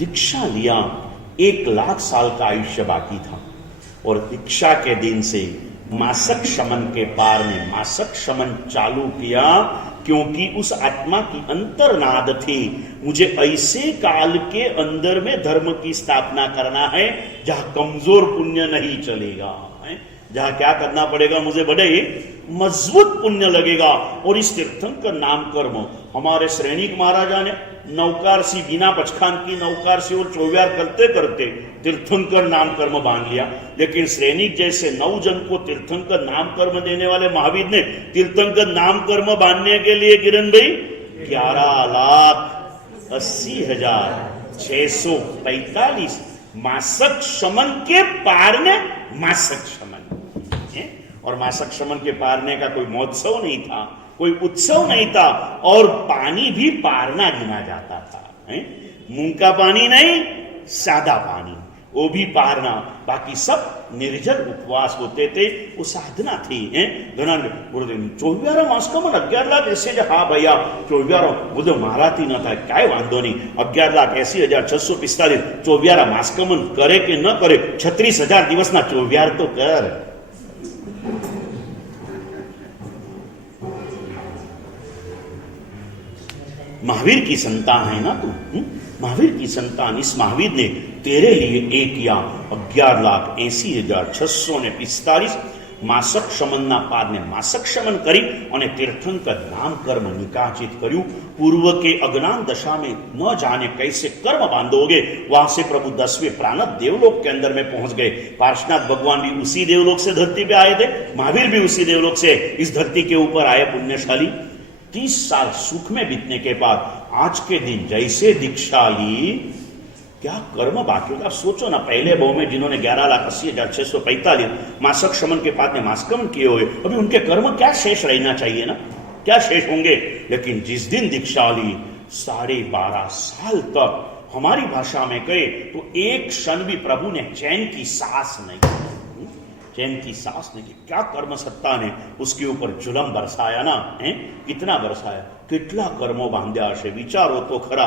दीक्षा लिया. 1 लाख साल का आयुष्य बाकी था और दीक्षा के दिन से मासक शमन के पार में मासक शमन चालू किया. क्योंकि उस आत्मा की अंतर्नाद थी, मुझे ऐसे काल के अंदर में धर्म की स्थापना करना है जहां कमजोर पुण्य नहीं चलेगा, जहां क्या करना पड़ेगा, मुझे बड़े मजबूत पुण्य लगेगा. और इस तीर्थंकर नाम कर्म हमारे श्रेणिक महाराजा ने नौकारसी, बिना पचखान की नौकारसी और चौव्यार करते करते तीर्थंकर नाम कर्म बांध लिया. लेकिन श्रेणिक जैसे 9 जन को तीर्थंकर नाम कर्म देने वाले महावीर ने तीर्थंकर नाम कर्म बांधने के लिए किरण भाई 11,80,645 मासक शमन के पार ने मासक शमन. और मासक शमन के पारने का कोई महोत्सव नहीं था, कोई उत्सव नहीं था. और पानी भी पारना गिना जाता था. मूंग का पानी नहीं, सादा पानी. वो भी पारना, बाकी सब निर्जल उपवास होते थे, वो साधना थी। घना गुरुदेव 24 માસમાં 11 લાખ 80,000, હા ભૈયા 24 બધો મારાથી ન થાય, કાંઈ વાંધો નહીં, 11,80,645 24 માસકમન કરે કે ન કરે, 36,000 દિવસના 24 તો કર। महावीर की संतान है ना तू, महावीर की संतान। इस महावीर ने तेरे लिए 1,11,80,645 मासक शमनना पाद ने मासक शमन करी और तीर्थंकर नाम कर्म निकाचित कर्यु। पूर्व के अज्ञान दशा में न जाने कैसे कर्म बांधोगे, वहां से प्रभु 10वें प्राणत देवलोक के अंदर में पहुंच गए। पार्श्वनाथ भगवान भी उसी देवलोक से धरती पे आए थे, महावीर भी उसी देवलोक से इस धरती के ऊपर आए पुण्यशाली। 30 साल सुख में बीतने के बाद आज के दिन जैसे दीक्षा ली, क्या कर्म बाकी होगा। आप सोचो ना, पहले बहु में जिन्होंने 11,80,645 मासक शमन के बाद में मासकमन किए हुए, अभी उनके कर्म क्या शेष रहना चाहिए ना, क्या शेष होंगे। लेकिन जिस दिन दीक्षा ली 12.5 साल तक हमारी भाषा में कहे तो एक क्षण भी प्रभु ने चैन की सांस नहीं, चैन की सांस नहीं। क्या कर्म सत्ता ने उसके ऊपर जुलम बरसाया ना, कितना बरसाया, કેટલા કર્મો બાંધ્યા હશે, વિચારો તો ખરા।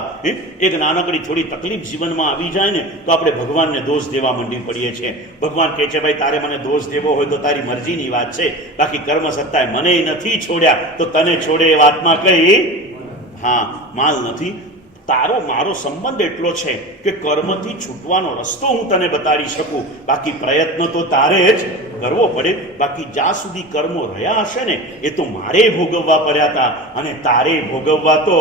એક નાનકડી થોડી તકલીફ જીવનમાં આવી જાય ને તો આપણે ભગવાનને દોષ દેવા માંડી પડીએ છીએ। ભગવાન કહે છે ભાઈ તારે મને દોષ દેવો હોય તો તારી મરજીની વાત છે, બાકી કર્મ સત્તાએ મને નથી છોડ્યા તો તને છોડે એ વાતમાં કઈ હા માલ નથી। તારો મારો સંબંધ એટલો છે કે કર્મથી છૂટવાનો રસ્તો હું તને બતાવી શકું, બાકી પ્રયત્ન તો તારે જ કરવો પડે। બાકી જ્યાં સુધી કર્મો રહ્યા હશે ને એ તો મારે ભોગવવા પડ્યા હતા અને તારે ભોગવવા તો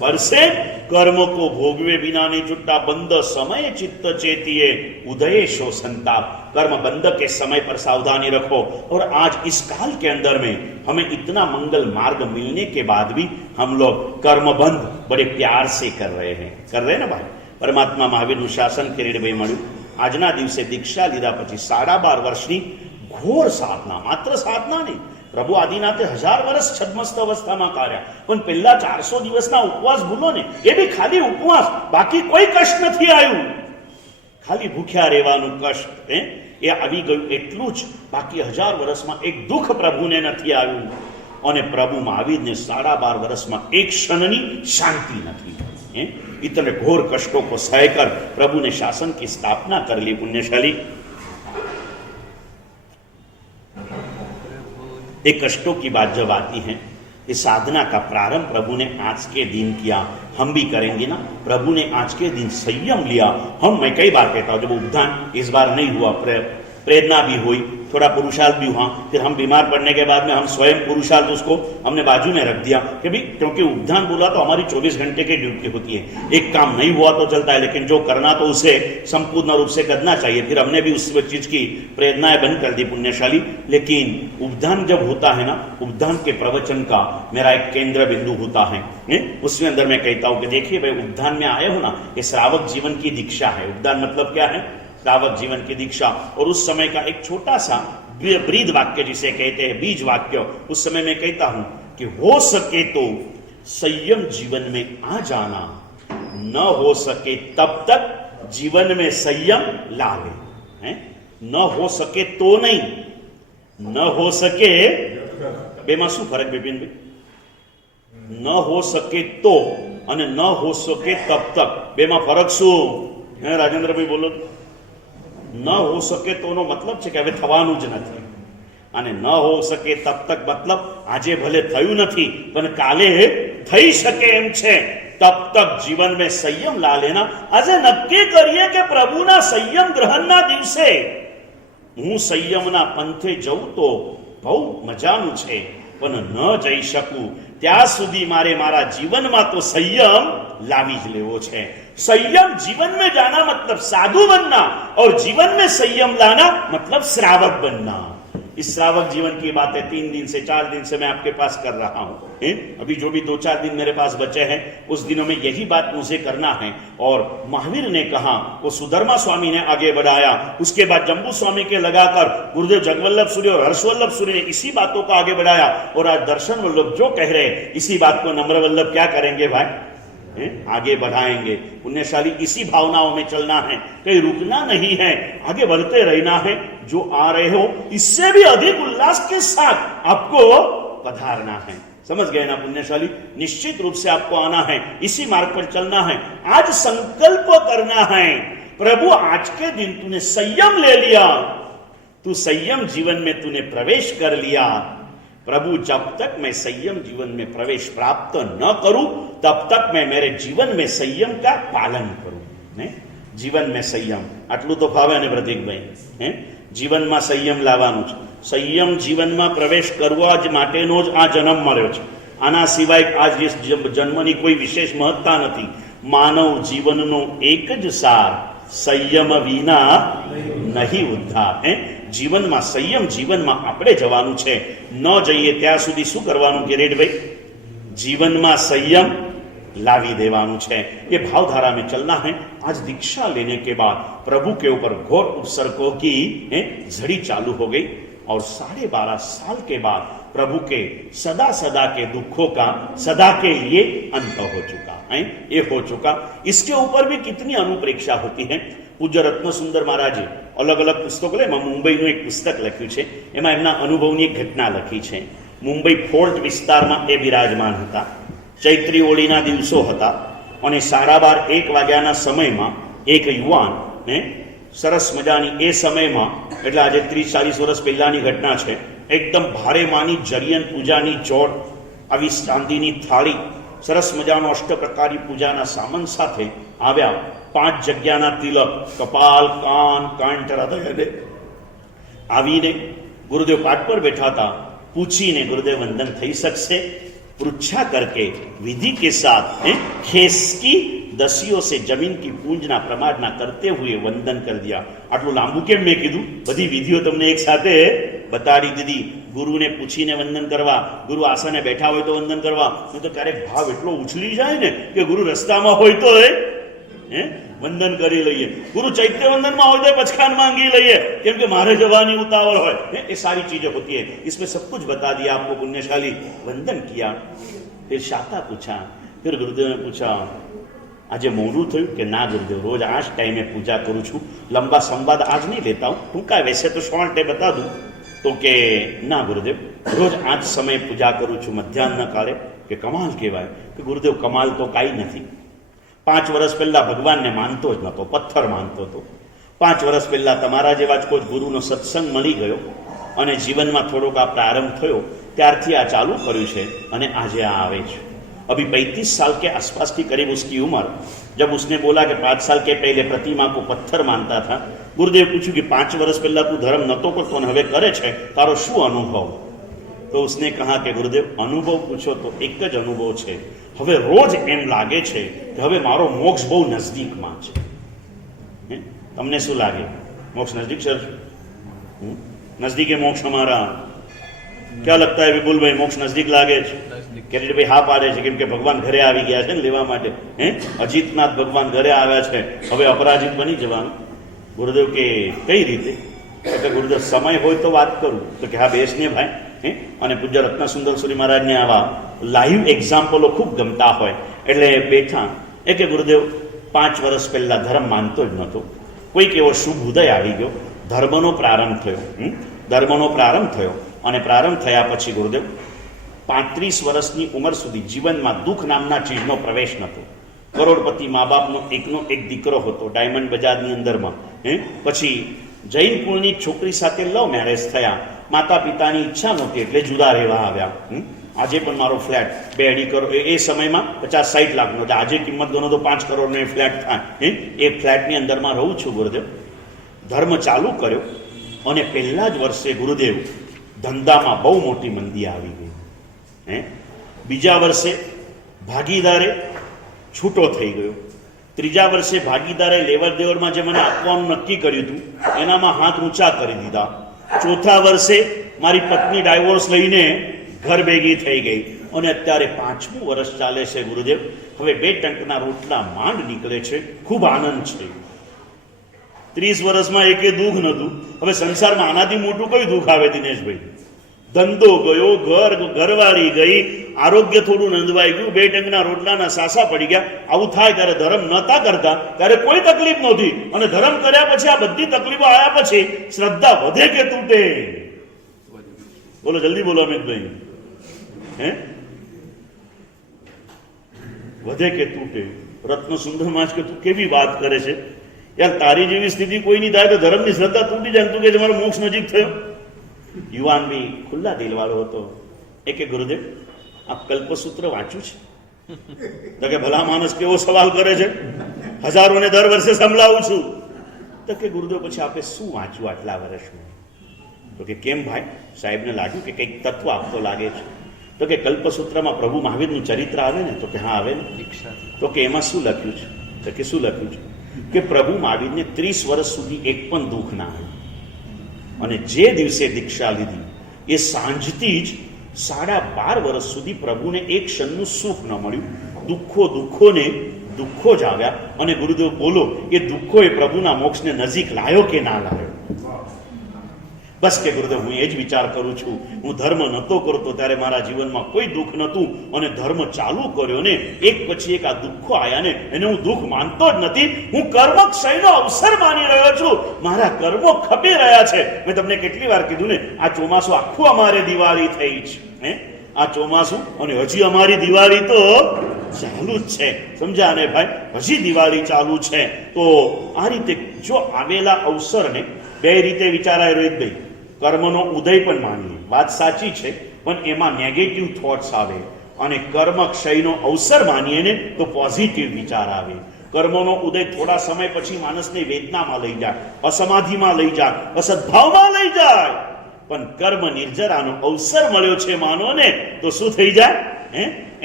પડશે। कर्म को भोगवे बिना नहीं छुट्टा, बंद समय चित्त चेतिए उदय शो संताप। कर्म बंद के समय पर सावधानी रखो। और आज इस काल के अंदर में हमें इतना मंगल मार्ग मिलने के बाद भी हम लोग कर्म बंद बड़े प्यार से कर रहे हैं ना भाई। परमात्मा महावीर शासन किरीटभाई मळ्યું। આજના દિવસે दीक्षा लीधा पछी 12.5 વર્ષની घोर साधना, मात्र साधना नहीं, प्रभु आदिनाथे 1000 વર્ષ છદ્મસ્ત અવસ્થામાં કાર્યા, પણ પહેલા 400 દિવસના ઉપવાસ ભૂલો ને, એ બી ખાલી ઉપવાસ, બાકી કોઈ કષ્ટ નથી આવ્યું, ખાલી ભૂખ્યા રહેવાનું કષ્ટ એ આવી ગયું એટલું જ, બાકી 1000 વર્ષમાં એક દુઃખ પ્રભુને નથી આવ્યું। અને પ્રભુ મહાવીરને 12.5 વર્ષમાં એક ક્ષણની શાંતિ નથી। इतने घोर कष्टों को सहकर प्रभु ने शासन की स्थापना कर ली। पुण्यशाली एक कष्टों की बात जब आती है, इस साधना का प्रारंभ प्रभु ने आज के दिन किया, हम भी करेंगे ना। प्रभु ने आज के दिन संयम लिया। मैं कई बार कहता हूं, जब उपदान इस बार नहीं हुआ, प्रेरणा भी हुई, थोड़ा पुरुषार्थ भी हुआ, फिर हम बीमार पड़ने के बाद में हम स्वयं पुरुषार्थ उसको हमने बाजू में रख दिया कि भाई क्योंकि उपदान बोला तो हमारी 24 घंटे की ड्यूटी होती है, एक काम नहीं हुआ तो चलता है, लेकिन जो करना तो उसे संपूर्ण रूप से करना चाहिए। फिर हमने भी उस चीज की प्रेरणाएं बंद कर दी पुण्यशाली। लेकिन उपदान जब होता है ना, उपदान के प्रवचन का मेरा एक केंद्र बिंदु होता है, उसमें अंदर मैं कहता हूं कि देखिए भाई उपदान में आए हो ना, ये श्रावक जीवन की दीक्षा है। उपदान मतलब क्या है? श्रावक जीवन की दीक्षा। और उस समय का एक छोटा सा ब्रीद वाक्य जिसे कहते हैं बीज वाक्य, उस समय मैं कहता हूं कि हो सके तो संयम जीवन में आ जाना, न हो सके तब तक जीवन में संयम ला ले। न हो सके तो नहीं, न हो सके बेमा शू फरक बिपिन भाई? न हो सके तो અને ન हो सके तब तक बेमा फरक शू? राजेंद्र भाई बोलो। न हो सके तो नो मतलब है कि हवे थवानुं ज नथी, અને ન हो सके तब तक मतलब આજે ભલે થયું નથી પણ કાલે થઈ શકે એમ છે। तब तक जीवन में संयम ला लेना। આજે નક્કી કરીએ કે પ્રભુના સંયમ ગ્રહણના દિવસે હું સંયમના પંથે જઉં તો બહુ મજાનું છે, પણ ન જઈ શકું ત્યાં સુધી મારે મારા જીવનમાં તો સંયમ लावी ज लेवो छे। संयम जीवन में जाना मतलब साधु बनना, और जीवन में संयम लाना मतलब श्रावक बनना। इस श्रावक जीवन की बातें 3 दिन से 4 दिन से मैं आपके पास कर रहा हूं। अभी जो भी 2-4 दिन मेरे पास बचे हैं, उस दिनों में यही बात मुझे करना है। और महावीर ने कहा, वो सुधर्मा स्वामी ने आगे बढ़ाया, उसके बाद जम्बू स्वामी के लगाकर गुरुदेव जगवल्लभ सूर्य और हर्षवल्लभ सूर्य ने इसी बातों को आगे बढ़ाया। और आज दर्शन वल्लभ जो कह रहे हैं, इसी बात को नम्र वल्लभ क्या करेंगे भाई? आगे बढ़ाएंगे। पुण्यशाली इसी भावनाओं में चलना है, कहीं रुकना नहीं है, आगे बढ़ते रहना है। जो आ रहे हो इससे भी अधिक उल्लास के साथ आपको पधारना है। समझ गए ना पुण्यशाली? निश्चित रूप से आपको आना है, इसी मार्ग पर चलना है। आज संकल्प करना है, प्रभु आज के दिन तूने संयम ले लिया, तू संयम जीवन में तूने प्रवेश कर लिया। प्रभु जब तक मैं संयम जीवन में प्रवेश प्राप्त न करूं तब तक मैं मेरे जीवन में संयम का पालन करूं। ने जीवन में संयम આટલું તો ફાવે ને પ્રતીકભાઈ? જીવનમાં સંયમ લાવવાનું છે। સંયમ જીવનમાં પ્રવેશ કરવા જ માટેનો જ આ જન્મ મળ્યો છે। આના સિવાય આ જન્મની કોઈ વિશેષ મહત્તા નથી। માનવ જીવનનો એક જ સાર, સંયમ વિના નહીં ઉદ્ધાર। જીવનમાં સંયમ જીવનમાં આપણે જવાનું છે। ન જઈએ ત્યાં સુધી શું કરવાનું કિરીટભાઈ? જીવનમાં સંयम लावी देवानु छे। ये भावधारा में चलना है। आज दीक्षा लेने के बाद प्रभु के ऊपर घोर उत्सर्गों की झड़ी चालू हो गई और 12.5 साल के बाद प्रभु के सदा सदा के दुखों का सदा के लिए अंत हो चुका है। ये हो चुका। इसके ऊपर भी कितनी अनुप्रेक्षा होती है। पूज्य रत्न सुंदर महाराजे अलग अलग पुस्तकों में मुंबई एक पुस्तक लख्यु छे, एमां एमना अनुभवनी एक घटना लखी छे। मुंबई फोर्ट विस्तारमां ए विराजमान हता। चैत्री होळीना दिवसो हता અને 1:30 વાગ્યાના સમયમાં એક યુવાન ને સરસ મજાની એ સમયમાં એટલે આજે 30-40 વર્ષ પહેલાની ઘટના છે, એકદમ ભારે માની જરિયન પૂજાની જોડ, આવી ચાંદીની થાળી, સરસ મજાનો અષ્ટપ્રકારી પૂજાના સામાન સાથે આવ્યા। 5 જગ્યાના તિલક, કપાલ, કાન, કંઠ, હૃદય આવીને ગુરુદેવ પાટ પર બેઠા હતા। પૂછીને ગુરુદેવ વંદન થઈ શકશે? पृच्छा करके विधि के साथ खेस की दसियों से जमीन की पूजना प्रमाणना करते हुए वंदन कर दिया। आटलू लांबू केम मैं कीधुं? बधी विधिओ तमने एक साथे बताड़ी दीधी। गुरु ने पूछीने वंदन करवा, गुरु आसने बैठा होय तो वंदन करवा, नहीं तो क्यारेक भाव एटलो उछली जाए ने कि गुरु रस्तामां होय तो वंदन करी लईए। गुरु चैत्य वंदन में होय तो पचखान मांगी लईए केम के मारे जवानी उतावल होय। ये सारी चीजें होती है। इसमें सब कुछ बता दिया आपको। पुण्यशाली वंदन किया, फिर शाता पूछा, फिर गुरुदेव ने पूछा आज मोडू थयुं कि ना गुरुदेव रोज आज टाइमे पूजा करूँ छूँ, लंबा संवाद आज नहीं लेता हूँ, टूंका वैसे तो शॉर्टे बता दूँ। तो के ना गुरुदेव रोज आज समय पूजा करूँ छूँ मध्याह्न काले। कि कमाल कहेवाय। कि गुरुदेव कमाल तो काई नहीं। 5 વર્ષ પહેલા ભગવાનને માનતો જ નહોતો, પથ્થર માનતો હતો। 5 વર્ષ પહેલા તમારા જેવા જ કોઈ ગુરુનો સત્સંગ મળી ગયો અને જીવનમાં થોડોક આ પ્રારંભ થયો, ત્યારથી આ ચાલુ કર્યું છે અને આજે આ આવે છે। अभी 35 साल के आसपास की करीब उसकी उम्र। जब उसने बोला कि 5 साल के पहले प्रतिमा को पत्थर मानता था, गुरुदेव पूछ्યું कि 5 વર્ષ પહેલા तू धर्म नतो करतो ने हवे करे छे, तारो शुं अनुभव? तो उसने कहा कि गुरुदेव अनुभव पूछो तो एक ज अनुभव छे, हवे रोज एम लागे छे कि हवे मारो मोक्ष बहु नजदीकमां छे। तमने शुं लागे? मोक्ष नजदीक छे? नजदीक है मोक्ष हमारा? क्या लगता है विपुल भाई, मोक्ष नजदीक लागे छे? किरीट भाई हा पाड़े छे केम के भगवान घरे आवी गया छे ने लेवा माटे। अजीतनाथ भगवान घरे आव्या छे, हवे अपराजित बनी जवानुं। गुरुदेव के कई रीते? तो गुरुदेव समय होय तो बात करूं। तो कि हाँ बेसने भाई। અને પૂજ્ય રત્ન સુંદર સુરી મહારાજને આવા લાઈવ એક્ઝામ્પલો ખૂબ ગમતા હોય એટલે બેઠા એ કે ગુરુદેવ 5 વર્ષ પહેલા ધર્મ માનતો જ નહોતો, કોઈક એવો શુભ ઉદય આવી ગયો, ધર્મનો પ્રારંભ થયો। ધર્મનો પ્રારંભ થયો અને પ્રારંભ થયા પછી ગુરુદેવ 35 વર્ષની ઉંમર સુધી જીવનમાં દુઃખ નામના ચીજનો પ્રવેશ નહોતો। કરોડપતિ મા બાપનો એકનો એક દીકરો હતો ડાયમંડ બજારની અંદરમાં। પછી જૈન કુળની છોકરી સાથે લવ મેરેજ થયા। माता पिता की इच्छा नहोती એટલે જુદા રહેવા આવ્યા। આજે પણ મારો ફ્લેટ 2.5 કરોડ એ સમયમાં 50-60 લાખનો, આજે કિંમત ગણો તો 5 કરોડનો એ ફ્લેટ થાય। એ ફ્લેટની અંદરમાં રહું છું ગુરુદેવ। ધર્મ ચાલુ કર્યો અને પહેલા જ વર્ષે ગુરુદેવ ધંધામાં બહુ મોટી મંદી આવી ગઈ। બીજા વર્ષે ભાગીદારે છૂટો થઈ ગયો। ત્રીજા વર્ષે ભાગીદારે લેવર દેવરમાં જે મને આપવાનું નક્કી કર્યું હતું એનામાં હાથ ઊંચા કરી દીધા। ચોથા વર્ષે મારી પત્ની ડાયવોર્સ લઈને ઘર ભેગી થઈ ગઈ અને અત્યારે 5મું વર્ષ ચાલે છે ગુરુદેવ। હવે 2 ટંકના રોટલા માંડ નીકળે છે, ખૂબ આનંદ છે। 30 વર્ષમાં એકે દુઃખ નહોતું, હવે સંસારમાં આનાથી મોટું કયું દુઃખ આવે દિનેશભાઈ? ધંધો ગયો, ઘરવાળી ગઈ, આરોગ્ય થોડું નંદવાઈ ગયું, 2 ટંકના રોટલાના સાસા પડી ગયા. આવું થાય ત્યારે ધર્મ નતા કરતા ત્યારે કોઈ તકલીફ નહોતી, અને ધર્મ કર્યા પછી આ બધી તકલીફો આવ્યા પછી શ્રદ્ધા વધે કે તૂટે? બોલો, જલ્દી બોલો અમિતભાઈ. હે, વધે કે તૂટે? રત્ન સુંદરમાં કે તું કેવી વાત કરે છે યાર, તારી જેવી સ્થિતિ કોઈ નહીં થાય તો ધર્મની શ્રદ્ધા તૂટી જાય. તું કે મારો મોક્ષ નજીક થયો. યુવાન બી ખુલ્લા દિલ વાળો હતો. એ કે ગુરુદેવ, આપ કલ્પસૂત્ર વાંચ્યું છે? તો કે ભલા માણસ કેવો સવાલ કરે છે, હજારોને દર વર્ષે સંભળાવું છું. તો કે ગુરુદેવ, પછી આપે શું વાંચ્યું આટલા વર્ષમાં? તો કે કેમ ભાઈ? સાહેબને લાગ્યું કે કંઈક તત્વ આપતો લાગે છે. તો કે કલ્પસૂત્રમાં પ્રભુ મહાવીરનું ચરિત્ર આવે ને? તો કે હા આવે ને. તો કે એમાં શું લખ્યું છે? તો કે શું લખ્યું છે? કે પ્રભુ મહાવીરને 30 વર્ષ સુધી એક પણ દુઃખ ના આવ્યું, અને જે દિવસે દીક્ષા લીધી એ સાંજથી જ 12.5 વર્ષ સુધી પ્રભુને એક ક્ષણનું સુખ ન મળ્યું. દુઃખો જ આવ્યા. અને ગુરુદેવ બોલો, એ દુઃખો એ પ્રભુના મોક્ષને નજીક લાયો કે ના લાયો? બસ કે ગુરુદેવ, હું એ જ વિચાર કરું છું, હું ધર્મ નહોતો કરતો ત્યારે મારા જીવનમાં કોઈ દુઃખ નહોતું, અને ધર્મ ચાલુ કર્યો ને એક પછી એક આ દુઃખો આવ્યા ને એને હું દુઃખ માનતો જ નથી. હું કર્મક્ષયનો અવસર માની રહ્યો છું. મારા કર્મો ખપી રહ્યા છે. મેં તમને કેટલી વાર કીધું ને, આ ચોમાસું આખું અમારે દિવાળી થઈ છે. આ ચોમાસું, અને હજી અમારી દિવાળી તો ચાલુ જ છે. સમજ્યા ને ભાઈ? હજી દિવાળી ચાલુ છે. તો આ રીતે જો આવેલા અવસરને 2 રીતે વિચારાય રોહિતભાઈ. કર્મનો ઉદય પણ માનીએ, વાત સાચી છે, પણ એમાં નેગેટિવ થોટ્સ આવે. અને કર્મક્ષયનો અવસર માનીએ ને તો પોઝિટિવ વિચાર આવે. કર્મનો ઉદય થોડા સમય પછી માણસને વેદનામાં લઈ જાય, અસમાધિમાં લઈ જાય, અસદભાવમાં લઈ જાય. પણ કર્મ નિર્જરાનો અવસર મળ્યો છે માનો ને, તો શું થઈ જાય?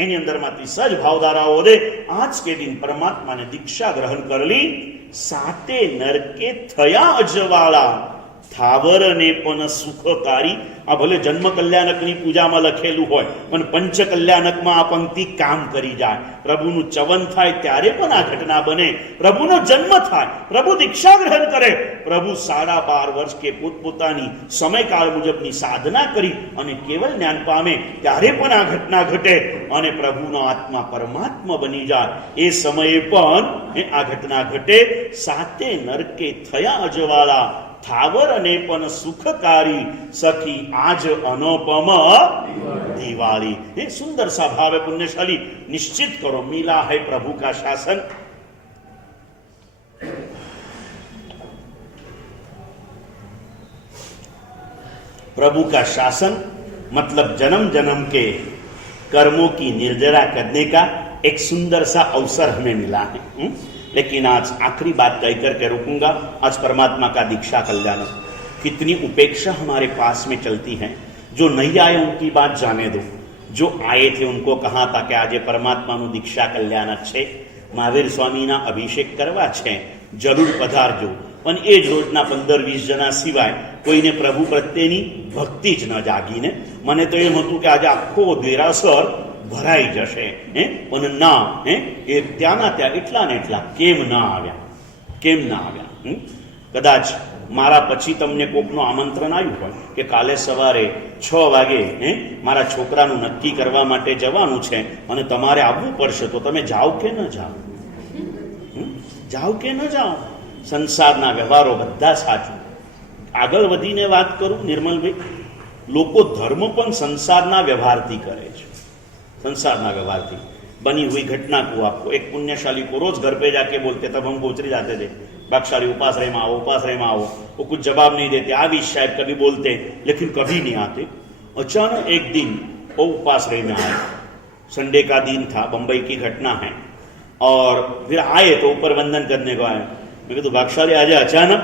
એની અંદરમાંથી સજ ભાવધારાઓ વધે. આજ કે દિન પરમાત્માને દીક્ષા ગ્રહણ કરેલી, સાતે નરકે થયા અજવાળા, થાવરને પણ સુખકારી. આ ભલે જન્મ કલ્યાણકની પૂજામાં લખેલું હોય, પણ પંચ કલ્યાણકમાં આ પંક્તિ કામ કરી જાય. પ્રભુનું ચવન થાય ત્યારે પણ આ ઘટના બને. પ્રભુનો જન્મ થાય, પ્રભુ દીક્ષા ગ્રહણ કરે, પ્રભુ 12.5 વર્ષ કે પોતપોતાની સમયકાળ મુજબની સાધના કરી અને કેવલ જ્ઞાન પામે ત્યારે પણ આ ઘટના ઘટે, અને પ્રભુનો આત્મા પરમાત્મા બની જાય. એ સમયે પણ આ ઘટના ઘટે. સાતે નરકે થયા અજવાળા, થાવર અને પણ સુખકારી, સખી આજ અનુપમ દિવાળી. એ સુંદર સા ભાવે પુण्यशाली निश्चित करो, मिला है प्रभु का शासन. प्रभु का शासन मतलब जन्म जन्म के कर्मों की निर्जरा करने का एक सुंदर सा अवसर हमें मिला है. लेकिन आज आखिरी बात कह करके रुकूंगा. आज परमात्मा का दीक्षा कल्याण, कितनी उपेक्षा हमारे पास में चलती है. जो नहीं आए उनकी बात जाने दो, जो आए थे उनको कहा था कि आज परमात्माનું दीक्षा कल्याण છે, મહાવીર સ્વામીના અભિષેક કરવા છે, જરૂર પધારજો. પણ એ જ રોજના 15-20 જણા સિવાય કોઈને પ્રભુ પ્રત્યેની ભક્તિ જ ન જાગીને મને તો એમ હતું કે આજે આખો દેરાસર ભરાઈ જશે. પણ ના, એ ત્યાંના ત્યાં એટલા ને એટલા કેમ ના આવ્યા? કદાચ મારા પછી તમને કોકનું આમંત્રણ આવ્યું હોય કે કાલે સવારે 6 વાગે મારા છોકરાનું નક્કી કરવા માટે જવાનું છે અને તમારે આવવું પડશે, તો તમે જાઓ કે ન જાઓ? જાઓ કે ન જાઓ? સંસારના વ્યવહારો બધા સાચું. આગળ વધીને વાત કરું નિર્મલભાઈ, લોકો ધર્મ પણ સંસારના व्यवहारથી કરે છે. संसार व्यवहार थी बनी हुई घटना को आपको एक पुण्यशाली को रोज घर पे जाके बोलते, तब हम गोचरी जाते थे, भागशाली उपाश्रय में आओ, उपाश्रय में आओ. वो कुछ जवाब नहीं देते, आविश शायद कभी बोलते लेकिन कभी नहीं आते. अचानक एक दिन वो उपाश्रय में आए. संडे का दिन था, बंबई की घटना है. और फिर आए तो ऊपर वंदन करने को आए. मैं कहूँ भागशाली आज अचानक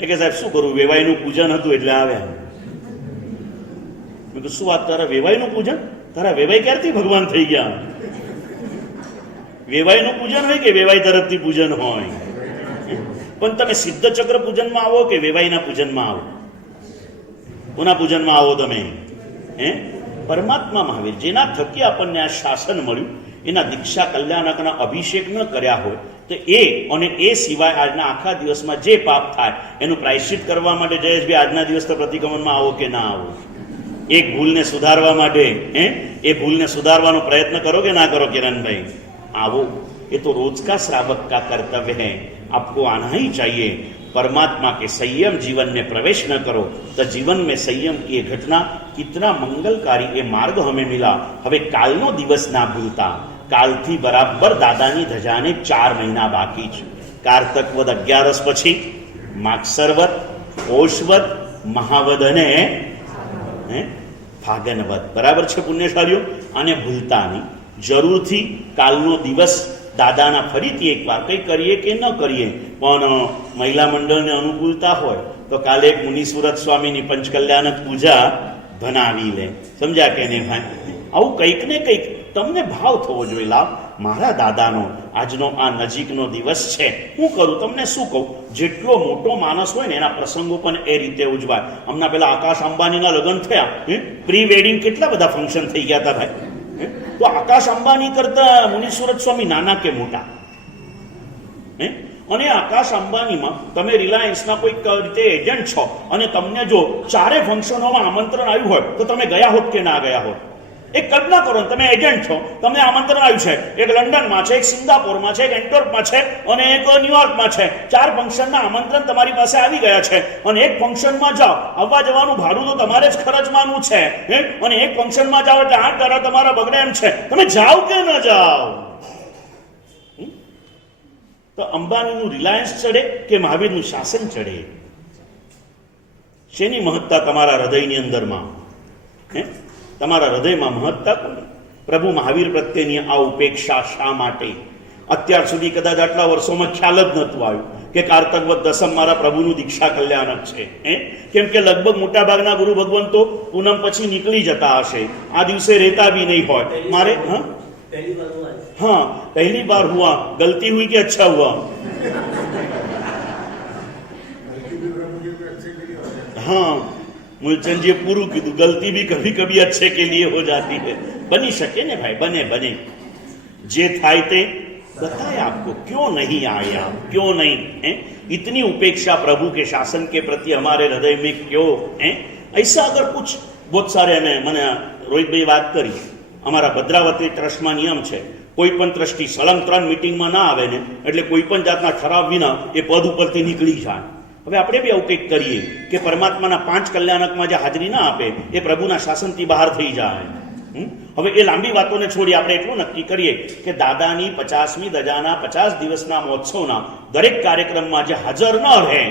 કે સાહેબ શું કરું, વેવાઈનું પૂજન હતું એટલે આવ્યા. મેં કીધું શું વાત, તારા વેવાઈનું પૂજન? તારા વેવાઈ ક્યારથી ભગવાન થઈ ગયા? વેવાઈનું પૂજન હોય કે વેવાઈ તરફથી પૂજન હોય? પણ તમે સિદ્ધ ચક્ર પૂજનમાં આવો કે વેવાઈના પૂજનમાં આવો? કોના પૂજનમાં આવો તમે? પરમાત્મા મહાવીર જેના થકી આપણને આ શાસન મળ્યું, એના દીક્ષા કલ્યાણકના અભિષેક ન કર્યા હોય તો એ અને એ સિવાય આજના આખા દિવસમાં જે પાપ થાય એનું પ્રાયશ્ચિત કરવા માટે જયેશભાઈ આજના દિવસ તો પ્રતિક્રમણમાં આવો કે ના આવો? એક ભૂલને સુધારવા માટે એ ભૂલને સુધારવાનો પ્રયત્ન કરો કે ના કરો किरण भाई? आओ, ये तो रोज का श्रावक का कर्तव्य है, आपको आना ही चाहिए। परमात्मा के संयम जीवन में प्रवेश न करो तो जीवन में संयम की ये घटना कितना मंगलकारी ये मार्ग हमें मिला। હવે કાલનો દિવસ ના ભૂલતા, કાલથી બરાબર દાદાની ધજાને 4 મહિના બાકી છે। કારતક વદ 11 પછી માગસરવદ, પોષવદ, મહાવદ અને ફાગનવદ, બરાબર છે પુણ્યશાળીઓ? અને ભૂલતા નહીં, જરૂરથી કાલનો દિવસ દાદાના ફરીથી એકવાર કંઈ કરીએ કે ન કરીએ, પણ મહિલા મંડળને અનુકૂળતા હોય તો કાલે એક મુનિ સુરત સ્વામીની પંચકલ્યાણક પૂજા બનાવી લે, સમજ્યા કે નહીં ભાઈ? આવું કંઈક ને કંઈક તમને ભાવ થવો જોઈએ, લાભ મારા દાદાનો આજનો આ નજીકનો દિવસ છે, હું કરું, તમને શું કહું, જેટલો મોટો માણસ હોય ને એના પ્રસંગો પણ એ રીતે ઉજવાય। હમણાં પેલા આકાશ અંબાણીના લગ્ન થયા, પ્રી વેડિંગ કેટલા બધા ફંક્શન થઈ ગયા હતા ભાઈ। તો આકાશ અંબાણી કરતા મુનિ સુરત સ્વામી નાના કે મોટા? અને આકાશ અંબાણીમાં તમે રિલાયન્સના કોઈક રીતે એજન્ટ છો અને તમને જો 4 ફંક્શનોમાં આમંત્રણ આવ્યું હોય તો તમે ગયા હોત કે ના ગયા હોત? એક કલ્પના કરો, તમે એજન્ટ છો, તમને આમંત્રણ આવ્યું છે, એક લંડનમાં છે, એક સિંગાપોરમાં છે, એક એન્ટવર્પમાં છે અને એક ન્યુયોર્કમાં છે। 4 ફંક્શનના આમંત્રણ તમારી પાસે આવી ગયા છે અને એક ફંક્શનમાં જાઓ, આવવા જવાનું ભાડું તો તમારે જ ખર્ચવાનું છે, અને એક ફંક્શનમાં જાઓ એટલે 8 દાડા તમારા બગડે એમ છે, તમે જાઓ કે ન જાઓ? તો અંબાણીનું રિલાયન્સ ચડે કે મહાવીરનું શાસન ચડે? શેની મહત્તા તમારા હૃદયની અંદરમાં? તમારા હૃદયમાં મહત્તા કોની? પ્રભુ મહાવીર પ્રત્યેની આ ઉપેક્ષા શા માટે? અત્યાર સુધી કદાચ આટલા વર્ષોમાં ખ્યાલ જ નહોતું આવ્યું કે કારતક વદ દસમ મારા પ્રભુનું દીક્ષા કલ્યાણક છે, કેમ કે લગભગ મોટા ભાગના ગુરુ ભગવંતો પૂનમ પછી નીકળી જતા હશે, આ દિવસે રહેતા બી નહીં હોય। મારે हाँ पहली बार हुआ, गलती हुई कि अच्छा हुआ? हाँ, मूलचंद जी पूરું કીધું, गलती भी कभी कभी अच्छे के लिए हो जाती है। बनी सके ने भाई, बने बने जे થાય તે बताया आपको, क्यों नहीं आए आप, क्यों नहीं है? इतनी उपेक्षा प्रभु के शासन के प्रति हमारे हृदय में क्यों है? ऐसा अगर कुछ बहुत सारे मैंने रोहित भाई बात करी, અમારા ભદ્રાવતી ટ્રસ્ટમાં નિયમ છે, કોઈ પણ ટ્રસ્ટી સળંગ 3 મિટિંગમાં ના આવે ને એટલે કોઈ પણ જાતના ઠરાવ વિના એ પદ ઉપરથી નીકળી જાય। હવે આપણે બી આવું કંઈક કરીએ કે પરમાત્માના 5 કલ્યાણકમાં જે હાજરી ના આપે એ પ્રભુના શાસનથી બહાર થઈ જાય। હવે એ લાંબી વાતોને છોડી આપણે એટલું નક્કી કરીએ કે દાદાની 50મી ધજાના 50 દિવસના મહોત્સવના દરેક કાર્યક્રમમાં જે હાજર ન રહે,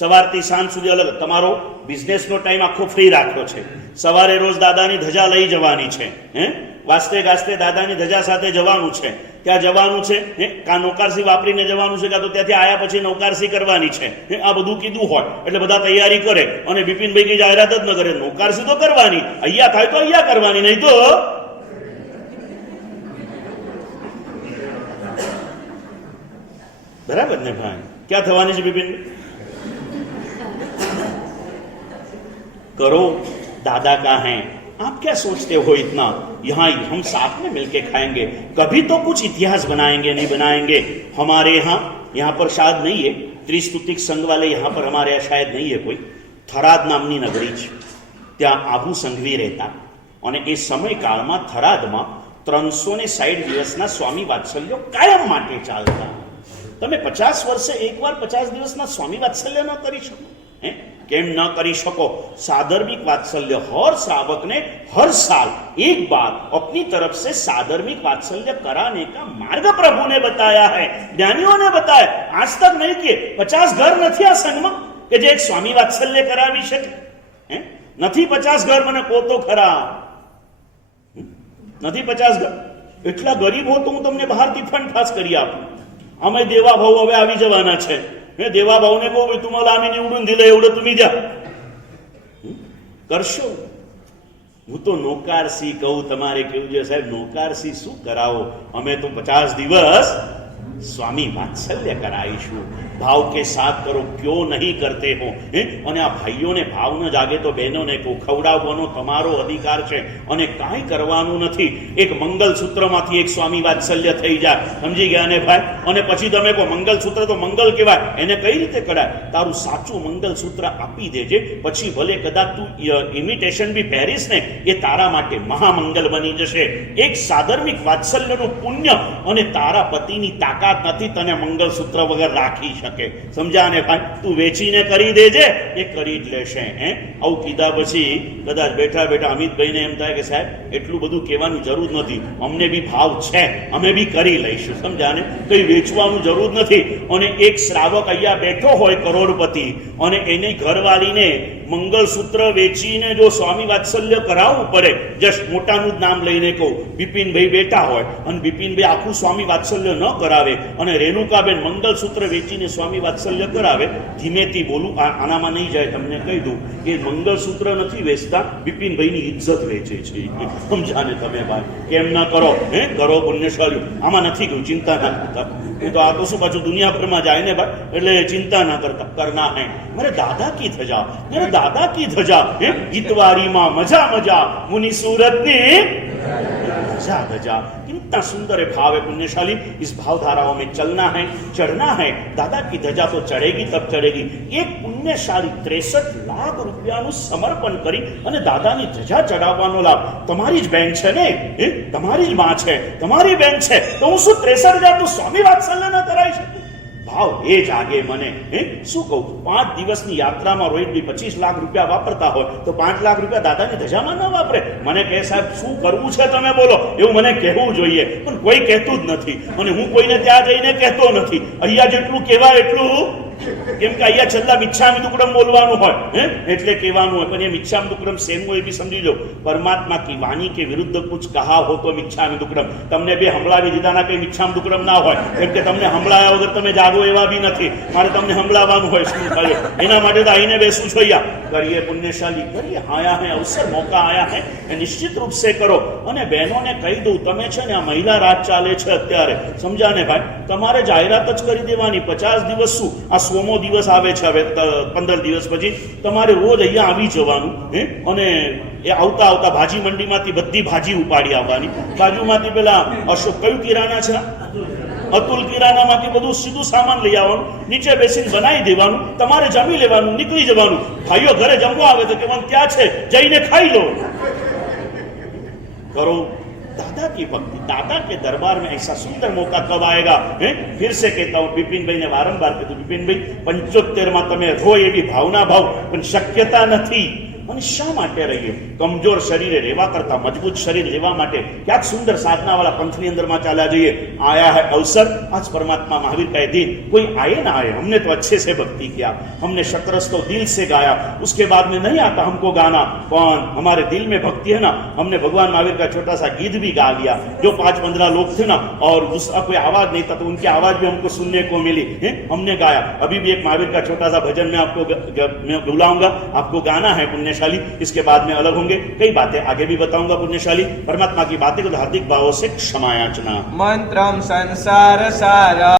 સવારથી સાંજ સુધી અલગ, તમારો બિઝનેસનો ટાઈમ આખો ફ્રી રાખ્યો છે, સવારે રોજ દાદાની ધજા લઈ જવાની છે, વાસ્તે ગાસ્તે દાદાની ધજા સાથે જવાનું છે, ત્યાં જવાનું છે, કાં નૌકારસી વાપરીને જવાનું છે, કાં તો ત્યાંથી આયા પછી નૌકારસી કરવાની છે, આ બધું કીધું હોય એટલે બધા તૈયારી કરે અને બિપિનભાઈ કઈ જાહેરાત જ ન કરે, નૌકારસી તો કરવાની, અહીંયા થાય તો અહીંયા કરવાની, નહીં તો બરાબર ને ભાઈ? ક્યાં થવાની છે બિપિન? करो, दादा का है, आप क्या सोचते हो इतना? यहाँ हम साथ में मिलके खाएंगे, कभी तो कुछ इतिहास बनाएंगे, नहीं बनाएंगे? हमारे यहाँ पर शायद नहीं है, त्रिस्तुतिक संघ वाले यहाँ पर हमारे यहाँ शायद नहीं है कोई, थराद नामनी नगरी છે, ત્યાં આબુ સંઘવી રહેતા અને એ સમયકાળમાં થરાદમાં 360 દિવસના સ્વામી વાત્સલ્યો કાયમ માટે ચાલતા। તમે 50 વર્ષે એકવાર 50 દિવસના સ્વામી વાત્સલ્ય ન કરી શકો? કેમ न કરી શકો? सादर्मिक वात्सल्य हर श्रावक ने हर साल एक बार अपनी तरफ से सादर्मिक वात्सल्य कराने का मार्ग प्रभु ने बताया है, ज्ञानियों ने बताया। आज तक नहीं किए। 50 घर નથી આ સંઘમાં કે જે એક સ્વામી વાત્સલ્ય કરાવી શકે? નથી 50 ઘર, મને કહો તો ખરા, નથી 50 ઘર? એટલા ગરીબ હો તો હું તમને બહારથી ફંડ પાસ કરી આપું। અમે દેવા ભાવ હવે આવી જવાના છે, देवा भाव ने को तुम्हाला आम्ही निवडून दिलं एवढं तुम्ही द्या, करशो? હું તો નોકારસી કહું, તમારે કેવું છે સાહેબ, નોકારસી શું કરાવો, અમે તો 50 દિવસ સ્વામી વાત્સલ્ય કરાઈશું, ભાવ કે સાથ કરો, ક્યો નહીં કરતે હો. અને આ ભાઈઓને ભાવ ન જાગે તો બહેનોને કહું, ખવડાવવાનો તમારો અધિકાર છે અને કાંઈ કરવાનું નથી. એક મંગલસૂત્રમાંથી એક સ્વામી વાત્સલ્ય થઈ જાય, સમજી ગયા ને ભાઈ? અને પછી તમે કહો મંગલસૂત્ર તો મંગલ કહેવાય, એને કઈ રીતે કરાય? તારું સાચું મંગલસૂત્ર આપી દેજે, પછી ભલે કદાચ તું ઇમિટેશન બી પહેરીશ ને, એ તારા માટે મહામંગલ બની જશે. એક સાધર્મિક વાત્સલ્યનું પુણ્ય, અને તારા પતિની તાકાત નથી તને મંગલસૂત્ર વગર રાખી શકે. સમજ્યા ને ભાઈ? તું વેચીને કરી દેજે, એ કરી જ લેશે. આવું કીધા પછી કદાચ બેઠા બેઠા અમિતભાઈને એમ થાય કે સાહેબ એટલું બધું કહેવાની જરૂર નથી, અમને બી ભાવ છે, અમે બી કરી લઈશું. સમજ્યા ને? કઈ વેચવાનું જરૂર નથી. અને એક શ્રાવક અહીંયા બેઠો હોય કરોડપતિ, અને એની ઘરવાળીને મંગલસૂત્ર વેચીને જો સ્વામી વાત્સલ્ય કરાવવું પડે, જસ્ટ મોટાનું જ નામ લઈને કહું, બિપિનભાઈ બેઠા હોય અને બિપિનભાઈ આખું સ્વામી વાત્સલ્ય ન કરાવે અને રેણુકાબેન મંગલસૂત્ર વેચીને સ્વામી વાત્સલ્ય કરાવે, ધીમેથી બોલું, આનામાં નહીં જાય, તમને કહી દઉં કે મંગલસૂત્ર નથી વેચતા, બિપિનભાઈની ઇજ્જત વેચે છે. સમજાને તમે ભાઈ? કેમ ના કરો? કરો પુણ્યશાળી. આમાં નથી ગયું, ચિંતા ના કરતા. એ તો આ તો શું પાછું દુનિયાભરમાં જાય ને ભાઈ, એટલે ચિંતા ના કરતા. કરના હૈ મેરે દાદા કી ધજા, મેરે दादा की धजा, गीतवारी माँ मजा मजा, मुनि सूरत ने धजा धजा. कितना सुंदर है भाव है पुण्यशाली. इस भाव धाराओं में चलना है, चढ़ना है. दादा की धजा तो चढ़ेगी तब चढ़ेगी. एक पुण्यशाली 63 लाख રૂપિયાનું સમર્પણ કરી અને દાદાની ધજા ચડાવવાનો લાભ તમારી જ બેન છે ને, તમારી જ માં છે, તમારી બેન છે, તો હું શું 63,000 તો સ્વામી વાત્સલ્ય ન કરાવી શકું? ભાવ એ જાગે મને. શું કહું, 5 દિવસની યાત્રામાં રોહિતભાઈ 25 લાખ રૂપિયા વાપરતા હોય તો 5 લાખ રૂપિયા દાદાની ધજામાં ન વાપરે? મને કહે સાહેબ શું કરવું છે તમે બોલો, એવું મને કહેવું જોઈએ, પણ કોઈ કહેતું જ નથી. અને હું કોઈને ત્યાં જઈને કહેતો નથી. અહીંયા જેટલું કહેવાય એટલું, કેમ કે અહીંયા છેલ્લા મિચ્છામી દુક્કડમ બોલવાનું હોય, એટલે કહેવાનું હોય. પણ એ મિચ્છામી દુક્કડમ સેમ હોય એ બી સમજી લો. પરમાત્મા કી વાણી કે વિરુદ્ધ કુછ કહા હો તો મિચ્છામી દુક્કડમ. તમને બે હંભળાવી દીધાના કઈ મિચ્છામી દુક્કડમ ના હોય, કેમ કે તમને હંભળાયા વગર તમે જાગો એવા બી નથી. મારે તમને હંભળાવવાનું હોય. શું થયું? એના માટે તો આઈને બેસું છું અહીંયા. કરીએ પુણ્યશાલી, કરીએ. આયા હે અવસર, મોકા આયા હે, એ નિશ્ચિત રૂપ સે કરો. અને બહેનોને કહી દઉં, તમે છે ને આ મહિલા રાજ ચાલે છે અત્યારે, સમજા ને ભાઈ? તમારે જાહેરાત જ કરી દેવાની. 50 દિવસ શું, આ 100મો દિવસ આવે છે હવે 15 દિવસ પછી, તમારે રોજ અહીંયા આવી જવાનું. અને એ આવતા આવતા ભાજી મંડીમાંથી બધી ભાજી ઉપાડી આવવાની. બાજુમાંથી પેલા અશોક કયું કિરાના છે, અતુલ કિરાનામાંથી બધું સીધું સામાન લઈ આવવાનું, નીચે બેસીને બનાવી દેવાનું, તમારે જમી લેવાનું, નીકળી જવાનું. ભાઈઓ ઘરે જમવા આવે તો કહેવાનું ત્યાં છે, જઈને ખાઈ લો. કરો दादा की भक्ति. दादा के दरबार में ऐसा सुंदर मौका कब आएगा? फिर से कहता हूं, बिपिन भाई ने वारंवार कहूं, बिपिन भाई 75 में તમે રો એવી ભાવના ભાવ, પણ શક્યતા નથી. અને શા માટે રહીએ? કમજોર શરીરે રહેવા કરતા મજબૂત શરીર લેવા માટે ક્યાંક સુંદર સાધના वाला पंथ ની અંદરમાં ચાલ્યા જઈએ. आया है अवसर, आज परमात्मा महावीर का दिन. कोई आए ना आए, हमने तो अच्छे से भक्ति किया, हमने शतरस तो दिल से गाया. उसके बाद में नहीं आता हमको गाना, कौन हमारे दिल में भक्ति है ना, हमने भगवान महावीर का छोटा सा गीत भी गा लिया. जो 5-15 लोग थे ना और दूसरा कोई आवाज नहीं था, तो उनकी आवाज भी हमको सुनने को मिली, हमने गाया. अभी भी एक महावीर का छोटा सा भजन में आपको मैं बुलाऊंगा, आपको गाना है पुण्यशाली. इसके बाद में अलग होंगे, कई बातें आगे भी बताऊंगा पुण्यशाली. परमात्मा की बातें को हार्दिक भावों से क्षमा याचना. मंत्रम संसार सारा